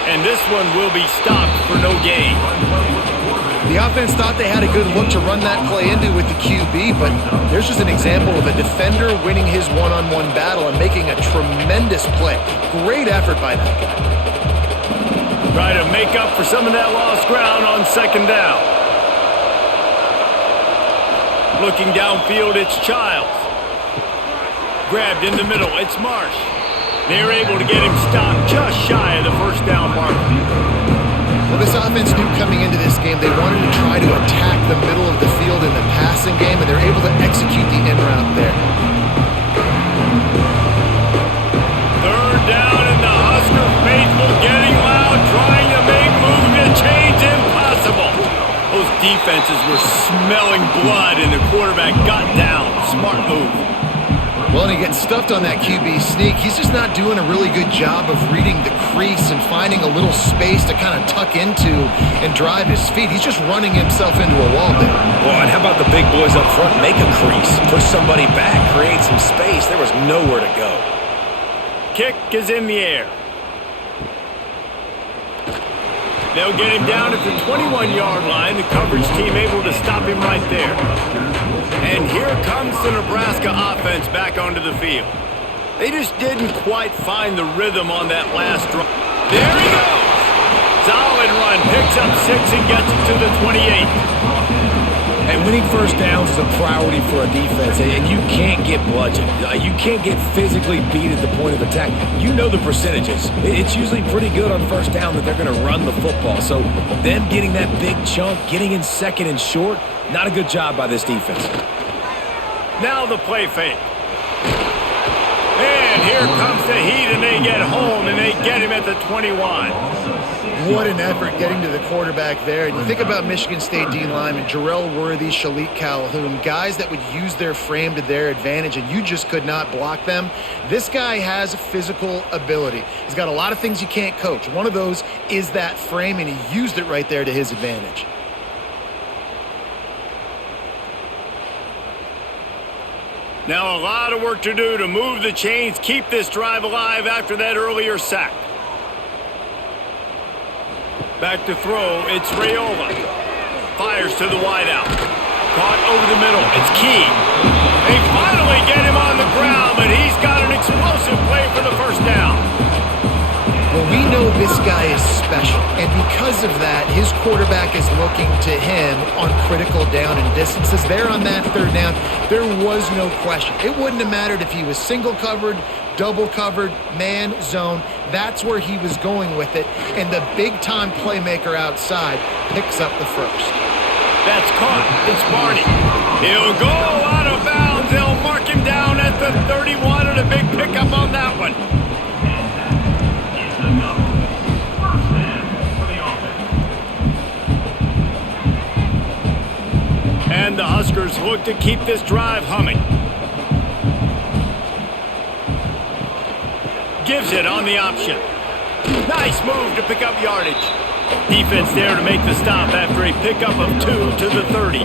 And this one will be stopped for no gain. The offense thought they had a good look to run that play into with the QB, but there's just an example of a defender winning his one-on-one battle and making a tremendous play. Great effort by that guy. Try to make up for some of that lost ground on second down. Looking downfield, it's Childs. Grabbed in the middle, it's Marsh. They're able to get him stopped just shy of the first down mark. Well, this offense knew coming into this game they wanted to try to attack the middle of the field in the passing game, and they're able to execute the in route there. Third down, and the Husker faithful getting loud, trying to make moving a change impossible. Those defenses were smelling blood, and the quarterback got down. Smart move. Well, and he gets stuffed on that QB sneak. He's just not doing a really good job of reading the crease and finding a little space to kind of tuck into and drive his feet. He's just running himself into a wall there. Well, and how about the big boys up front? Make a crease, push somebody back, create some space. There was nowhere to go. Kick is in the air. They'll get him down at the 21-yard line. The coverage team able to stop him right there. And here comes the Nebraska offense back onto the field. They just didn't quite find the rhythm on that last drive. There he goes! Solid run, picks up 6 and gets it to the 28. And winning first downs is a priority for a defense, and you can't get bludgeoned. You can't get physically beat at the point of attack. You know the percentages. It's usually pretty good on first down that they're going to run the football. So them getting that big chunk, getting in second and short, not a good job by this defense. Now the play fake. And here comes the heat, and they get home, and they get him at the 21. What an effort getting to the quarterback there. And you think about Michigan State D linemen, Jarrell Worthy, Shalik Calhoun, guys that would use their frame to their advantage, and you just could not block them. This guy has physical ability. He's got a lot of things you can't coach. One of those is that frame, and he used it right there to his advantage. Now a lot of work to do to move the chains, keep this drive alive after that earlier sack. Back to throw, it's Raiola. Fires to the wideout. Caught over the middle, it's Key. They finally get him on the ground, but he's got an explosive play for the first down. Well, we know this guy is special, and because of that, his quarterback is looking to him on critical down and distances. There on that third down, there was no question. It wouldn't have mattered if he was single covered, double covered, man, zone. That's where he was going with it, and the big-time playmaker outside picks up the first. That's caught. It's Barney. He'll go out of bounds. They'll mark him down at the 31, and a big pickup on that one. And the Huskers look to keep this drive humming. Gives it on the option. Nice move to pick up yardage. Defense there to make the stop after a pickup of 2 to the 30.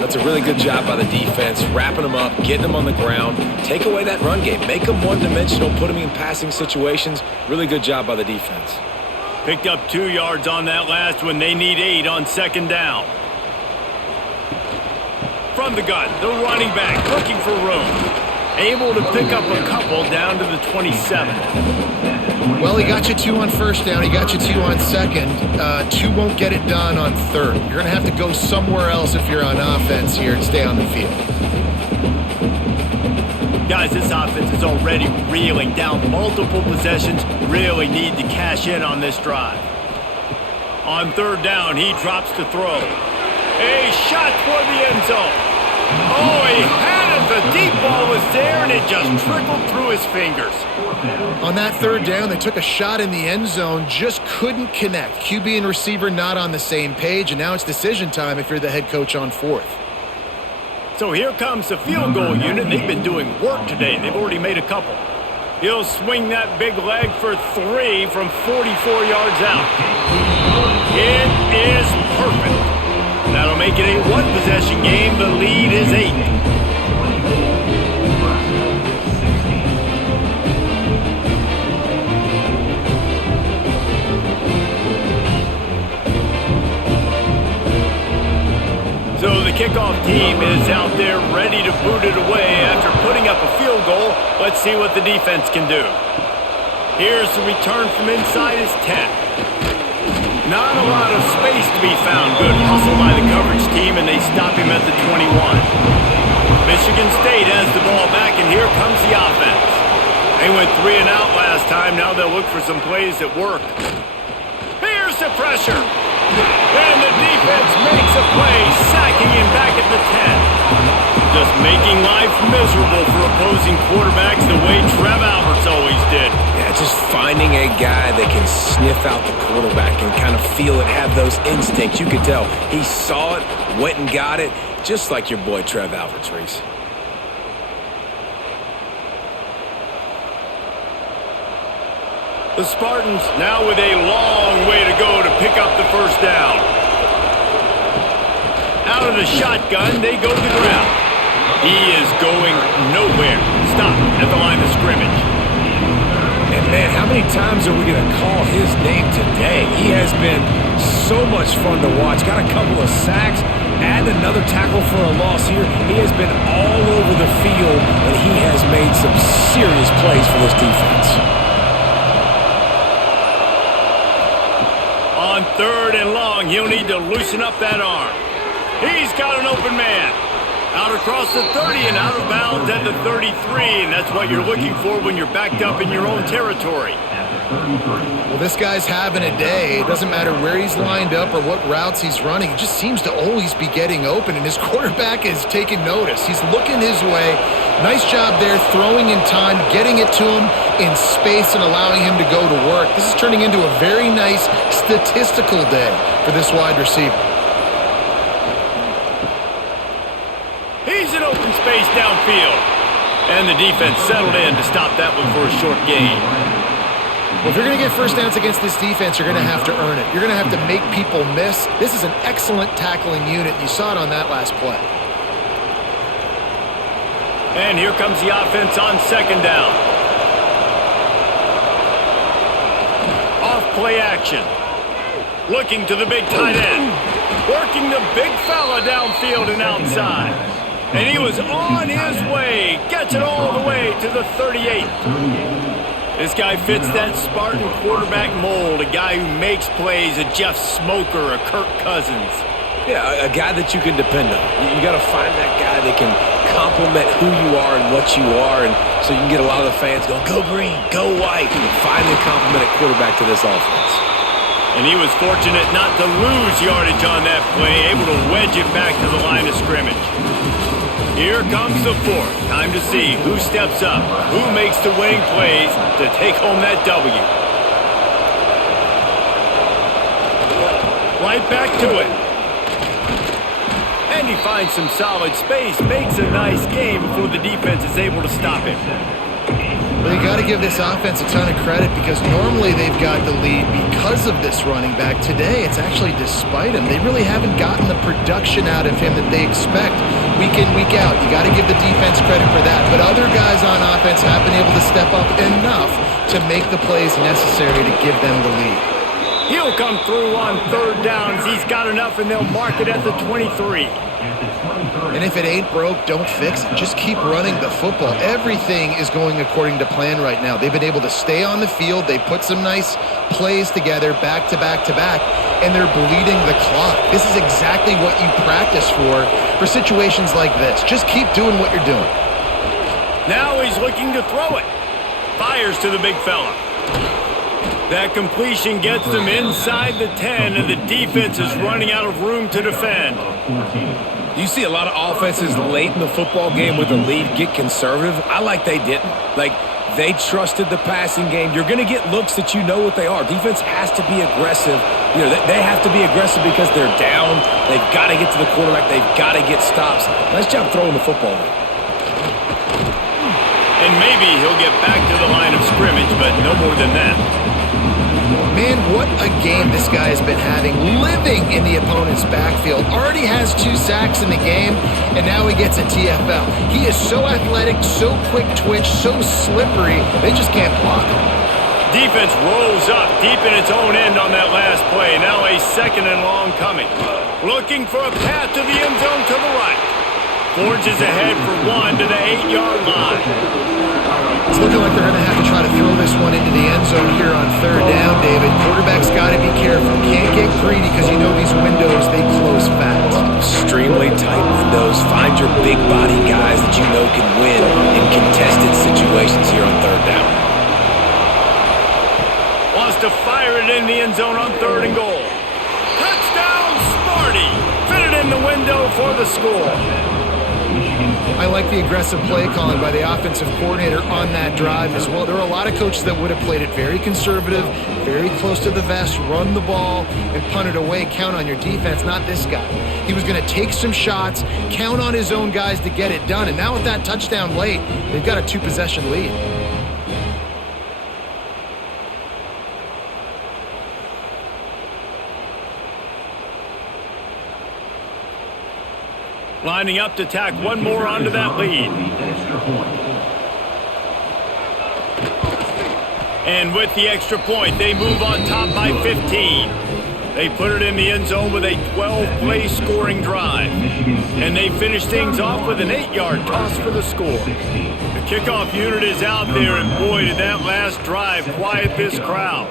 That's a really good job by the defense, wrapping them up, getting them on the ground. Take away that run game. Make them one-dimensional, put them in passing situations. Really good job by the defense. Picked up 2 yards on that last one. They need 8 on second down. From the gun, the running back looking for room. Able to pick up a couple down to the 27. Well, he got you 2 on first down. He got you 2 on second. 2 won't get it done on third. You're going to have to go somewhere else if you're on offense here to stay on the field. Guys, this offense is already reeling down multiple possessions. Really need to cash in on this drive. On third down, he drops to throw. A shot toward the end zone. Oh, he had it. The deep ball was there, and it just trickled through his fingers. On that third down, they took a shot in the end zone, just couldn't connect. QB and receiver not on the same page, and now it's decision time if you're the head coach on fourth. So here comes the field goal unit. They've been doing work today. They've already made a couple. He'll swing that big leg for 3 from 44 yards out. It is perfect. That'll make it a 1-possession game. The lead is 8. So the kickoff team is out there ready to boot it away after putting up a field goal. Let's see what the defense can do. Here's the return from inside his 10. Not a lot of space to be found. Good hustle by the coverage team, and they stop him at the 21. Michigan State has the ball back, and here comes the offense. They went 3 and out last time. Now they'll look for some plays that work. Here's the pressure. And the defense makes a play, sacking him back at the 10. Just making life miserable for opposing quarterbacks the way Trev Alberts always did. Yeah, just finding a guy that can sniff out the quarterback and kind of feel it, have those instincts. You could tell he saw it, went and got it, just like your boy Trev Alberts, Reese. The Spartans now with a long way to go to pick up the first down. Out of the shotgun, they go to the ground. He is going nowhere. Stop at the line of scrimmage. And man, how many times are we going to call his name today? He has been so much fun to watch. Got a couple of sacks, add another tackle for a loss here. He has been all over the field, and he has made some serious plays for this defense. On third and long, he'll need to loosen up that arm. He's got an open man. Out across the 30 and out of bounds at the 33, and that's what you're looking for when you're backed up in your own territory. Well, this guy's having a day. It doesn't matter where he's lined up or what routes he's running. He just seems to always be getting open, and his quarterback is taking notice. He's looking his way. Nice job there, throwing in time, getting it to him in space and allowing him to go to work. This is turning into a very nice statistical day for this wide receiver. He's in open space downfield. And the defense settled in to stop that one for a short gain. Well, if you're going to get first downs against this defense, you're going to have to earn it. You're going to have to make people miss. This is an excellent tackling unit. You saw it on that last play. And here comes the offense on second down. Off play action. Looking to the big tight end. Working the big fella downfield and outside. And he was on his way. Gets it all the way to the 38. This guy fits that Spartan quarterback mold. A guy who makes plays, a Jeff Smoker, a Kirk Cousins. Yeah, a guy that you can depend on. You got to find that guy that can complement who you are and what you are, and so you can get a lot of the fans going, go green, go white, and find the complemented quarterback to this offense. And he was fortunate not to lose yardage on that play, able to wedge it back to the line of scrimmage. Here comes the fourth. Time to see who steps up, who makes the winning plays to take home that W. Right back to it. And he finds some solid space, makes a nice game before the defense is able to stop him. Well, you got to give this offense a ton of credit because normally they've got the lead because of this running back. Today, it's actually despite him. They really haven't gotten the production out of him that they expect week in, week out. You got to give the defense credit for that. But other guys on offense have been able to step up enough to make the plays necessary to give them the lead. He'll come through on third downs. He's got enough, and they'll mark it at the 23. And if it ain't broke, don't fix it. Just keep running the football. Everything is going according to plan right now. They've been able to stay on the field. They put some nice plays together back to back to back, and they're bleeding the clock. This is exactly what you practice for situations like this. Just keep doing what you're doing. Now he's looking to throw it. Fires to the big fella. That completion gets them inside the 10, and the defense is running out of room to defend. You see a lot of offenses late in the football game with a lead get conservative. I like they didn't. Like, they trusted the passing game. You're going to get looks that you know what they are. Defense has to be aggressive. You know, they have to be aggressive because they're down. They've got to get to the quarterback. They've got to get stops. Nice job throwing the football. And maybe he'll get back to the line of scrimmage, but no more than that. Man, what a game this guy has been having, living in the opponent's backfield. Already has 2 sacks in the game, and now he gets a TFL. He is so athletic, so quick twitch, so slippery, they just can't block him. Defense rolls up deep in its own end on that last play. Now a 2nd and long coming. Looking for a path to the end zone to the right. Forges ahead for 1 to the 8-yard line. It's looking like they're going to have to try to throw this one into the end zone here on third down, David. Quarterback's got to be careful. Can't get greedy because you know these windows, they close fast. Extremely tight windows. Find your big body guys that you know can win in contested situations here on third down. Wants to fire it in the end zone on 3rd and goal. Touchdown, Sparty! Fit it in the window for the score. I like the aggressive play calling by the offensive coordinator on that drive as well. There are a lot of coaches that would have played it very conservative, very close to the vest, run the ball, and punt it away. Count on your defense, not this guy. He was going to take some shots, count on his own guys to get it done. And now with that touchdown late, they've got a 2-possession lead. Lining up to tack one more onto that lead. And with the extra point, they move on top by 15. They put it in the end zone with a 12-play scoring drive. And they finish things off with an 8-yard toss for the score. The kickoff unit is out there, and boy, did that last drive quiet this crowd.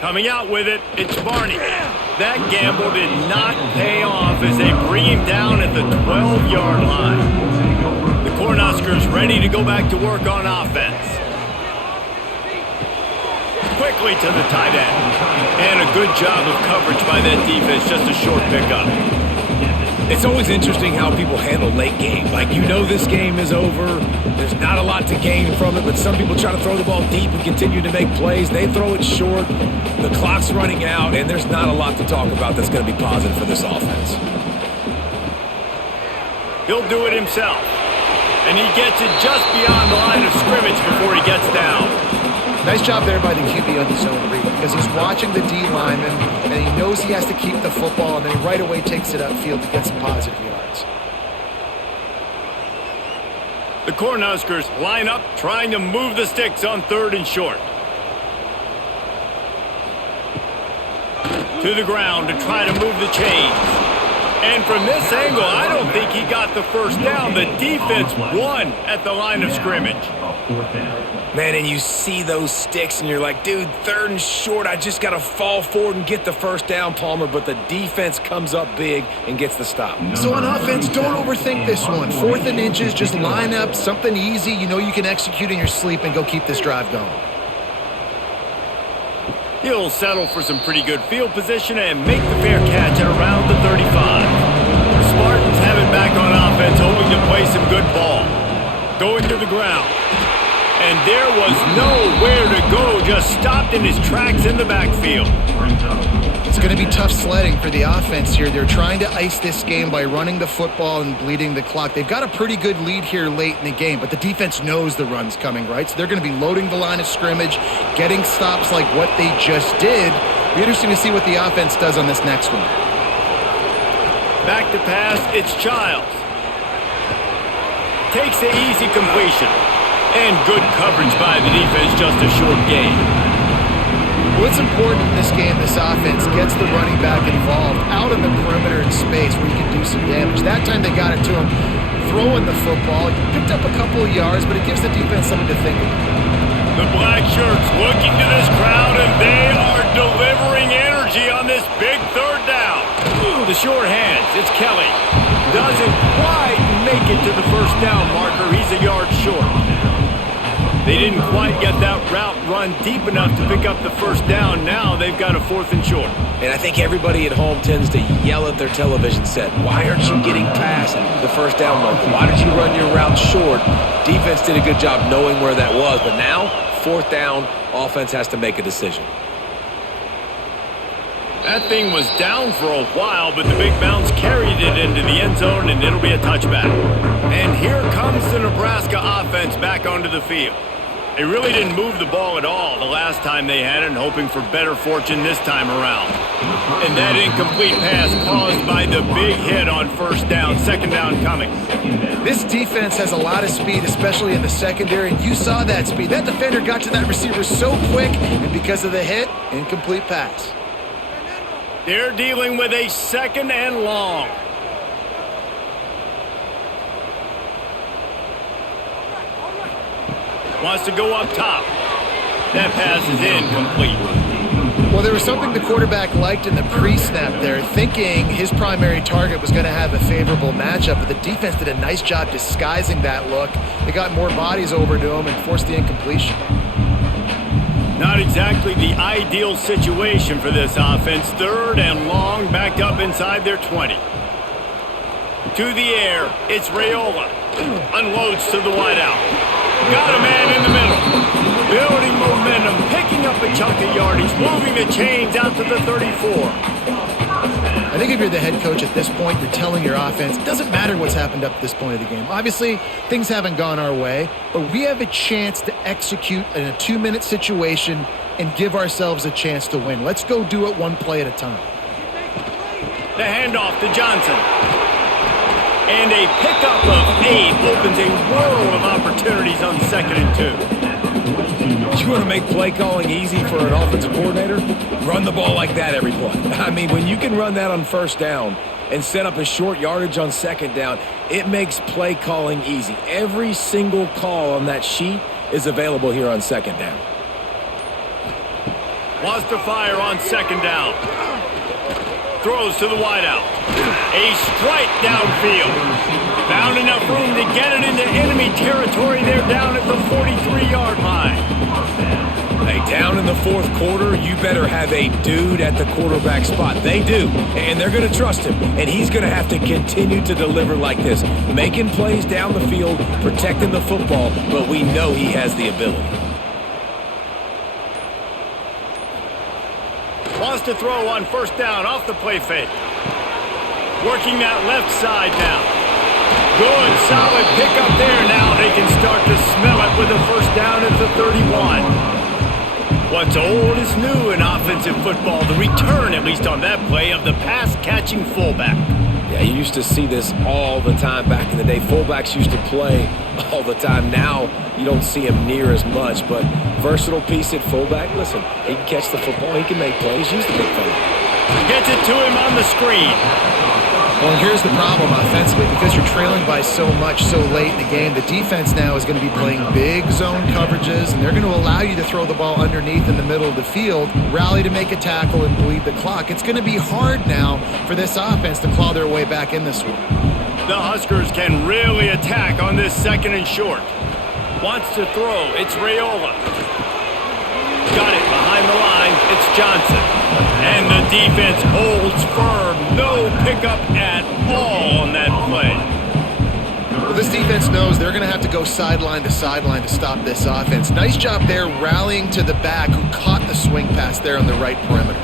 Coming out with it, it's Barney. That gamble did not pay off as they bring him down at the 12-yard line. The Cornhuskers ready to go back to work on offense. Quickly to the tight end. And a good job of coverage by that defense, just a short pickup. It's always interesting how people handle late game. Like, you know this game is over. There's not a lot to gain from it, but some people try to throw the ball deep and continue to make plays. They throw it short. The clock's running out, and there's not a lot to talk about that's going to be positive for this offense. He'll do it himself. And he gets it just beyond the line of scrimmage before he gets down. Nice job there by the QB on the zone read because he's watching the D lineman and he knows he has to keep the football, and then he right away takes it upfield to get some positive yards. The Cornhuskers line up trying to move the sticks on 3rd and short. To the ground to try to move the chains. And from this angle, I don't think he got the first down. The defense won at the line of scrimmage. Man, and you see those sticks, and you're like, dude, 3rd and short. I just got to fall forward and get the first down, Palmer. But the defense comes up big and gets the stop. So on offense, don't overthink this one. 4th and inches, just line up something easy. You know you can execute in your sleep and go keep this drive going. He'll settle for some pretty good field position and make the fair catch at around the 35. The Spartans have it back on offense, hoping to play some good ball. Going to the ground. And there was nowhere to go, just stopped in his tracks in the backfield. It's going to be tough sledding for the offense here. They're trying to ice this game by running the football and bleeding the clock. They've got a pretty good lead here late in the game, but the defense knows the run's coming, right? So they're going to be loading the line of scrimmage, getting stops like what they just did. It'll be interesting to see what the offense does on this next one. Back to pass, it's Childs. Takes the easy completion. And good coverage by the defense, just a short gain. Well, it's important in this game, this offense gets the running back involved out in the perimeter in space where you can do some damage. That time they got it to him, throwing the football. He picked up a couple of yards, but it gives the defense something to think about. The black shirts looking to this crowd, and they are delivering energy on this big 3rd down. The short hands, it's Kelly. Doesn't quite make it to the first down marker. He's a yard short. They didn't quite get that route run deep enough to pick up the first down. Now they've got a 4th and short. And I think everybody at home tends to yell at their television set, why aren't you getting past the first down marker? Why did you run your route short? Defense did a good job knowing where that was, but now, 4th down, offense has to make a decision. That thing was down for a while, but the big bounce carried it into the end zone, and it'll be a touchback. And here comes the Nebraska offense back onto the field. They really didn't move the ball at all the last time they had it, and hoping for better fortune this time around. And that incomplete pass caused by the big hit on first down, 2nd down coming. This defense has a lot of speed, especially in the secondary, and you saw that speed. That defender got to that receiver so quick, and because of the hit, incomplete pass. They're dealing with a 2nd and long. Wants to go up top. That pass is incomplete. Well, there was something the quarterback liked in the pre-snap there, thinking his primary target was going to have a favorable matchup, but the defense did a nice job disguising that look. They got more bodies over to him and forced the incompletion. Not exactly the ideal situation for this offense. 3rd and long, backed up inside their 20. To the air, it's Raiola. Unloads to the wideout. Got a man in the middle. Building momentum, picking up a chunk of yardage, moving the chains out to the 34. I think if you're the head coach at this point, you're telling your offense, it doesn't matter what's happened up to this point of the game. Obviously, things haven't gone our way, but we have a chance to execute in a 2-minute situation and give ourselves a chance to win. Let's go do it one play at a time. The handoff to Johnson. And a pickup of 8 opens a world of opportunities on 2nd and 2. You want to make play calling easy for an offensive coordinator? Run the ball like that every play. I mean, when you can run that on first down and set up a short yardage on 2nd down, it makes play calling easy. Every single call on that sheet is available here on 2nd down. Wants to fire on 2nd down. Throws to the wideout. A strike downfield. Found enough room to get it into enemy territory. They're down at the 43-yard line. Hey, down in the 4th quarter, you better have a dude at the quarterback spot. They do, and they're going to trust him, and he's going to have to continue to deliver like this, making plays down the field, protecting the football, but we know he has the ability. Wants to throw on first down off the play fake. Working that left side now. Good, solid pickup there. Now they can start to smell it with a first down at the 31. What's old is new in offensive football. The return, at least on that play, of the pass-catching fullback. Yeah, you used to see this all the time back in the day. Fullbacks used to play all the time. Now you don't see him near as much, but versatile piece at fullback. Listen, he can catch the football. He can make plays. Use the big play. Gets it to him on the screen. Well, here's the problem offensively. Because you're trailing by so much so late in the game, the defense now is going to be playing big zone coverages, and they're going to allow you to throw the ball underneath in the middle of the field, rally to make a tackle, and bleed the clock. It's going to be hard now for this offense to claw their way back in this one. The Huskers can really attack on this 2nd and short. Wants to throw. It's Raiola. Got it behind the line. It's Johnson. And the defense holds firm. No pickup at all on that play. Well, this defense knows they're going to have to go sideline to stop this offense. Nice job there rallying to the back who caught the swing pass there on the right perimeter.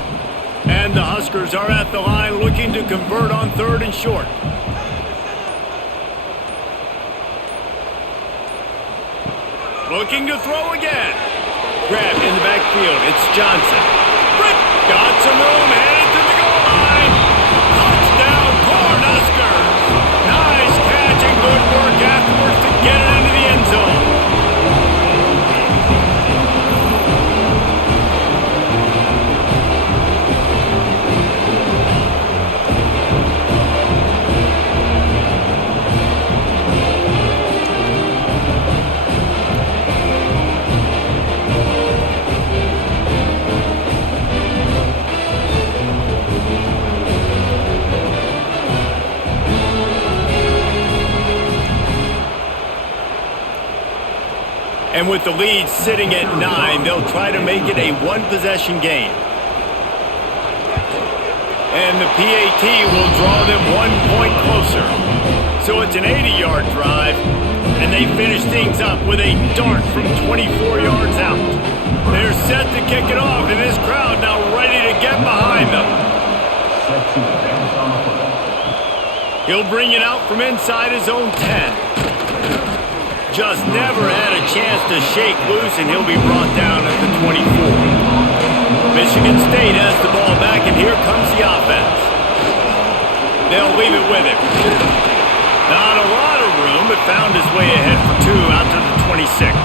And the Huskers are at the line looking to convert on 3rd and short. Looking to throw again. Grabbed in the backfield. It's Johnson. Got some room, headed to the goal line. Touchdown, Cornhuskers. Nice catch and good work afterwards to get it into the end zone. And with the lead sitting at 9, they'll try to make it a one-possession game. And the PAT will draw them 1 point closer. So it's an 80-yard drive, and they finish things up with a dart from 24 yards out. They're set to kick it off, and this crowd now ready to get behind them. He'll bring it out from inside his own 10. Just never had a chance to shake loose, and he'll be brought down at the 24. Michigan State has the ball back, and here comes the offense. They'll leave it with him. Not a lot of room, but found his way ahead for 2 out to the 26.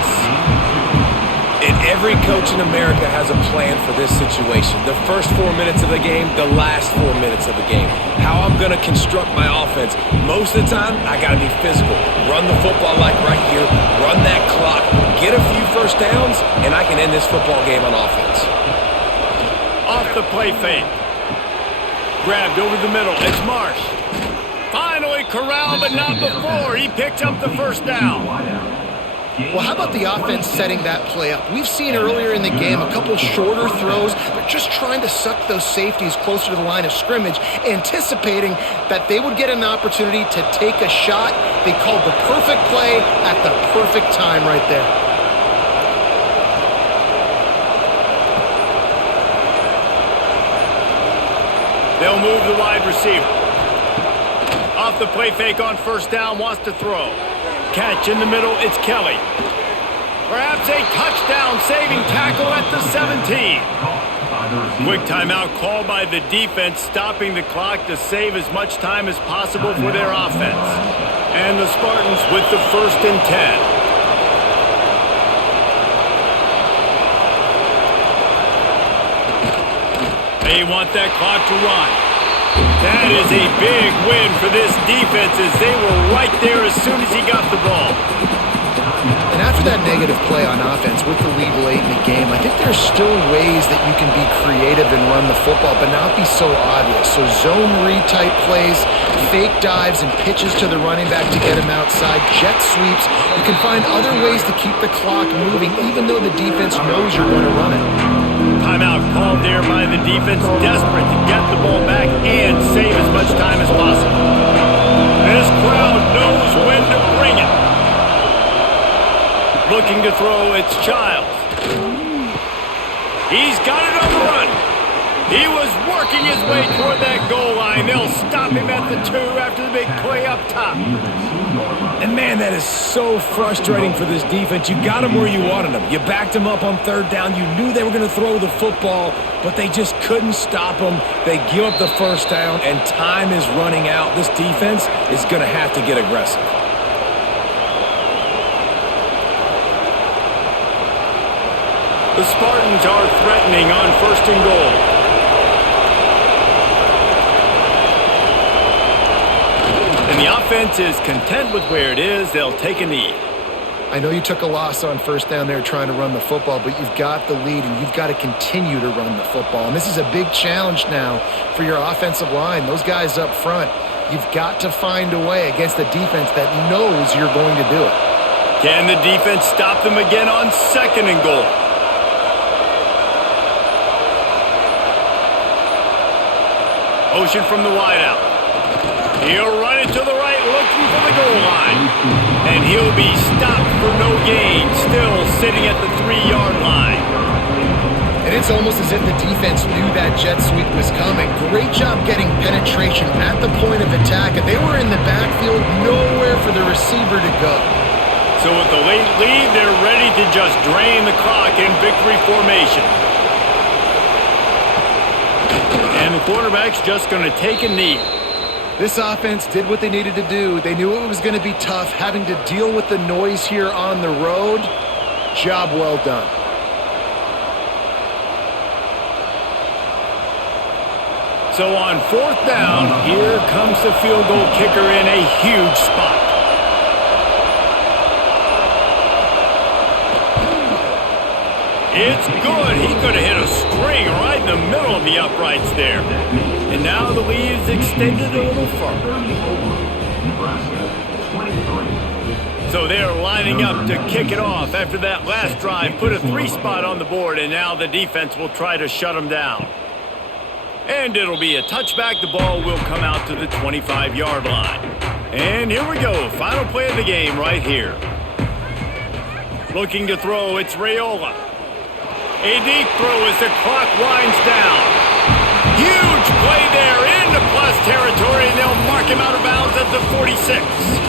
And every coach in America has a plan for this situation. The first 4 minutes of the game, the last 4 minutes of the game. How I'm going to construct my offense. Most of the time, I got to be physical. Run the football like right here. Run that clock. Get a few first downs, and I can end this football game on offense. Off the play fake. Grabbed over the middle. It's Marsh. Finally corralled, but not before. He picked up the first down. Well, how about the offense setting that play up? We've seen earlier in the game a couple shorter throws. They're just trying to suck those safeties closer to the line of scrimmage, anticipating that they would get an opportunity to take a shot. They called the perfect play at the perfect time right there. They'll move the wide receiver. Off the play fake on first down, wants to throw. Catch in the middle, it's Kelly. Perhaps a touchdown-saving tackle at the 17. Quick timeout called by the defense, stopping the clock to save as much time as possible for their offense. And the Spartans with the 1st and 10. They want that clock to run. That is a big win for this defense as they were right there as soon as he got the ball. And after that negative play on offense with the lead late in the game, I think there's still ways that you can be creative and run the football, but not be so obvious. So zone read type plays, fake dives and pitches to the running back to get him outside, jet sweeps. You can find other ways to keep the clock moving even though the defense knows you're going to run it. Timeout called there by the defense, desperate to get the ball back and save as much time as possible. This crowd knows when to bring it. Looking to throw, it's Childs. He's got it on the run. He was working his way toward that goal line. They'll stop him at the 2 after the big play up top. And man, that is so frustrating for this defense. You got them where you wanted them. You backed them up on 3rd down. You knew they were going to throw the football, but they just couldn't stop them. They give up the first down, and time is running out. This defense is going to have to get aggressive. The Spartans are threatening on 1st and goal. When the offense is content with where it is, they'll take a knee. I know you took a loss on first down there trying to run the football, but you've got the lead and you've got to continue to run the football. And this is a big challenge now for your offensive line. Those guys up front, you've got to find a way against the defense that knows you're going to do it. Can the defense stop them again on 2nd and goal? Motion from the wideout. He'll run it to the right, looking for the goal line. And he'll be stopped for no gain, still sitting at the 3-yard line. And it's almost as if the defense knew that jet sweep was coming. Great job getting penetration at the point of attack, and they were in the backfield, nowhere for the receiver to go. So with the late lead, they're ready to just drain the clock in victory formation. And the quarterback's just going to take a knee. This offense did what they needed to do. They knew it was going to be tough, having to deal with the noise here on the road. Job well done. So on 4th down, here comes the field goal kicker in a huge spot. It's good. He could have hit a string right in the middle of the uprights there. And now the lead is extended a little further. So they're lining up to kick it off after that last drive. Put a 3 spot on the board, and now the defense will try to shut them down. And it'll be a touchback. The ball will come out to the 25-yard line. And here we go. Final play of the game right here. Looking to throw, it's Raiola. A deep throw as the clock winds down. Huge play there into plus territory, and they'll mark him out of bounds at the 46.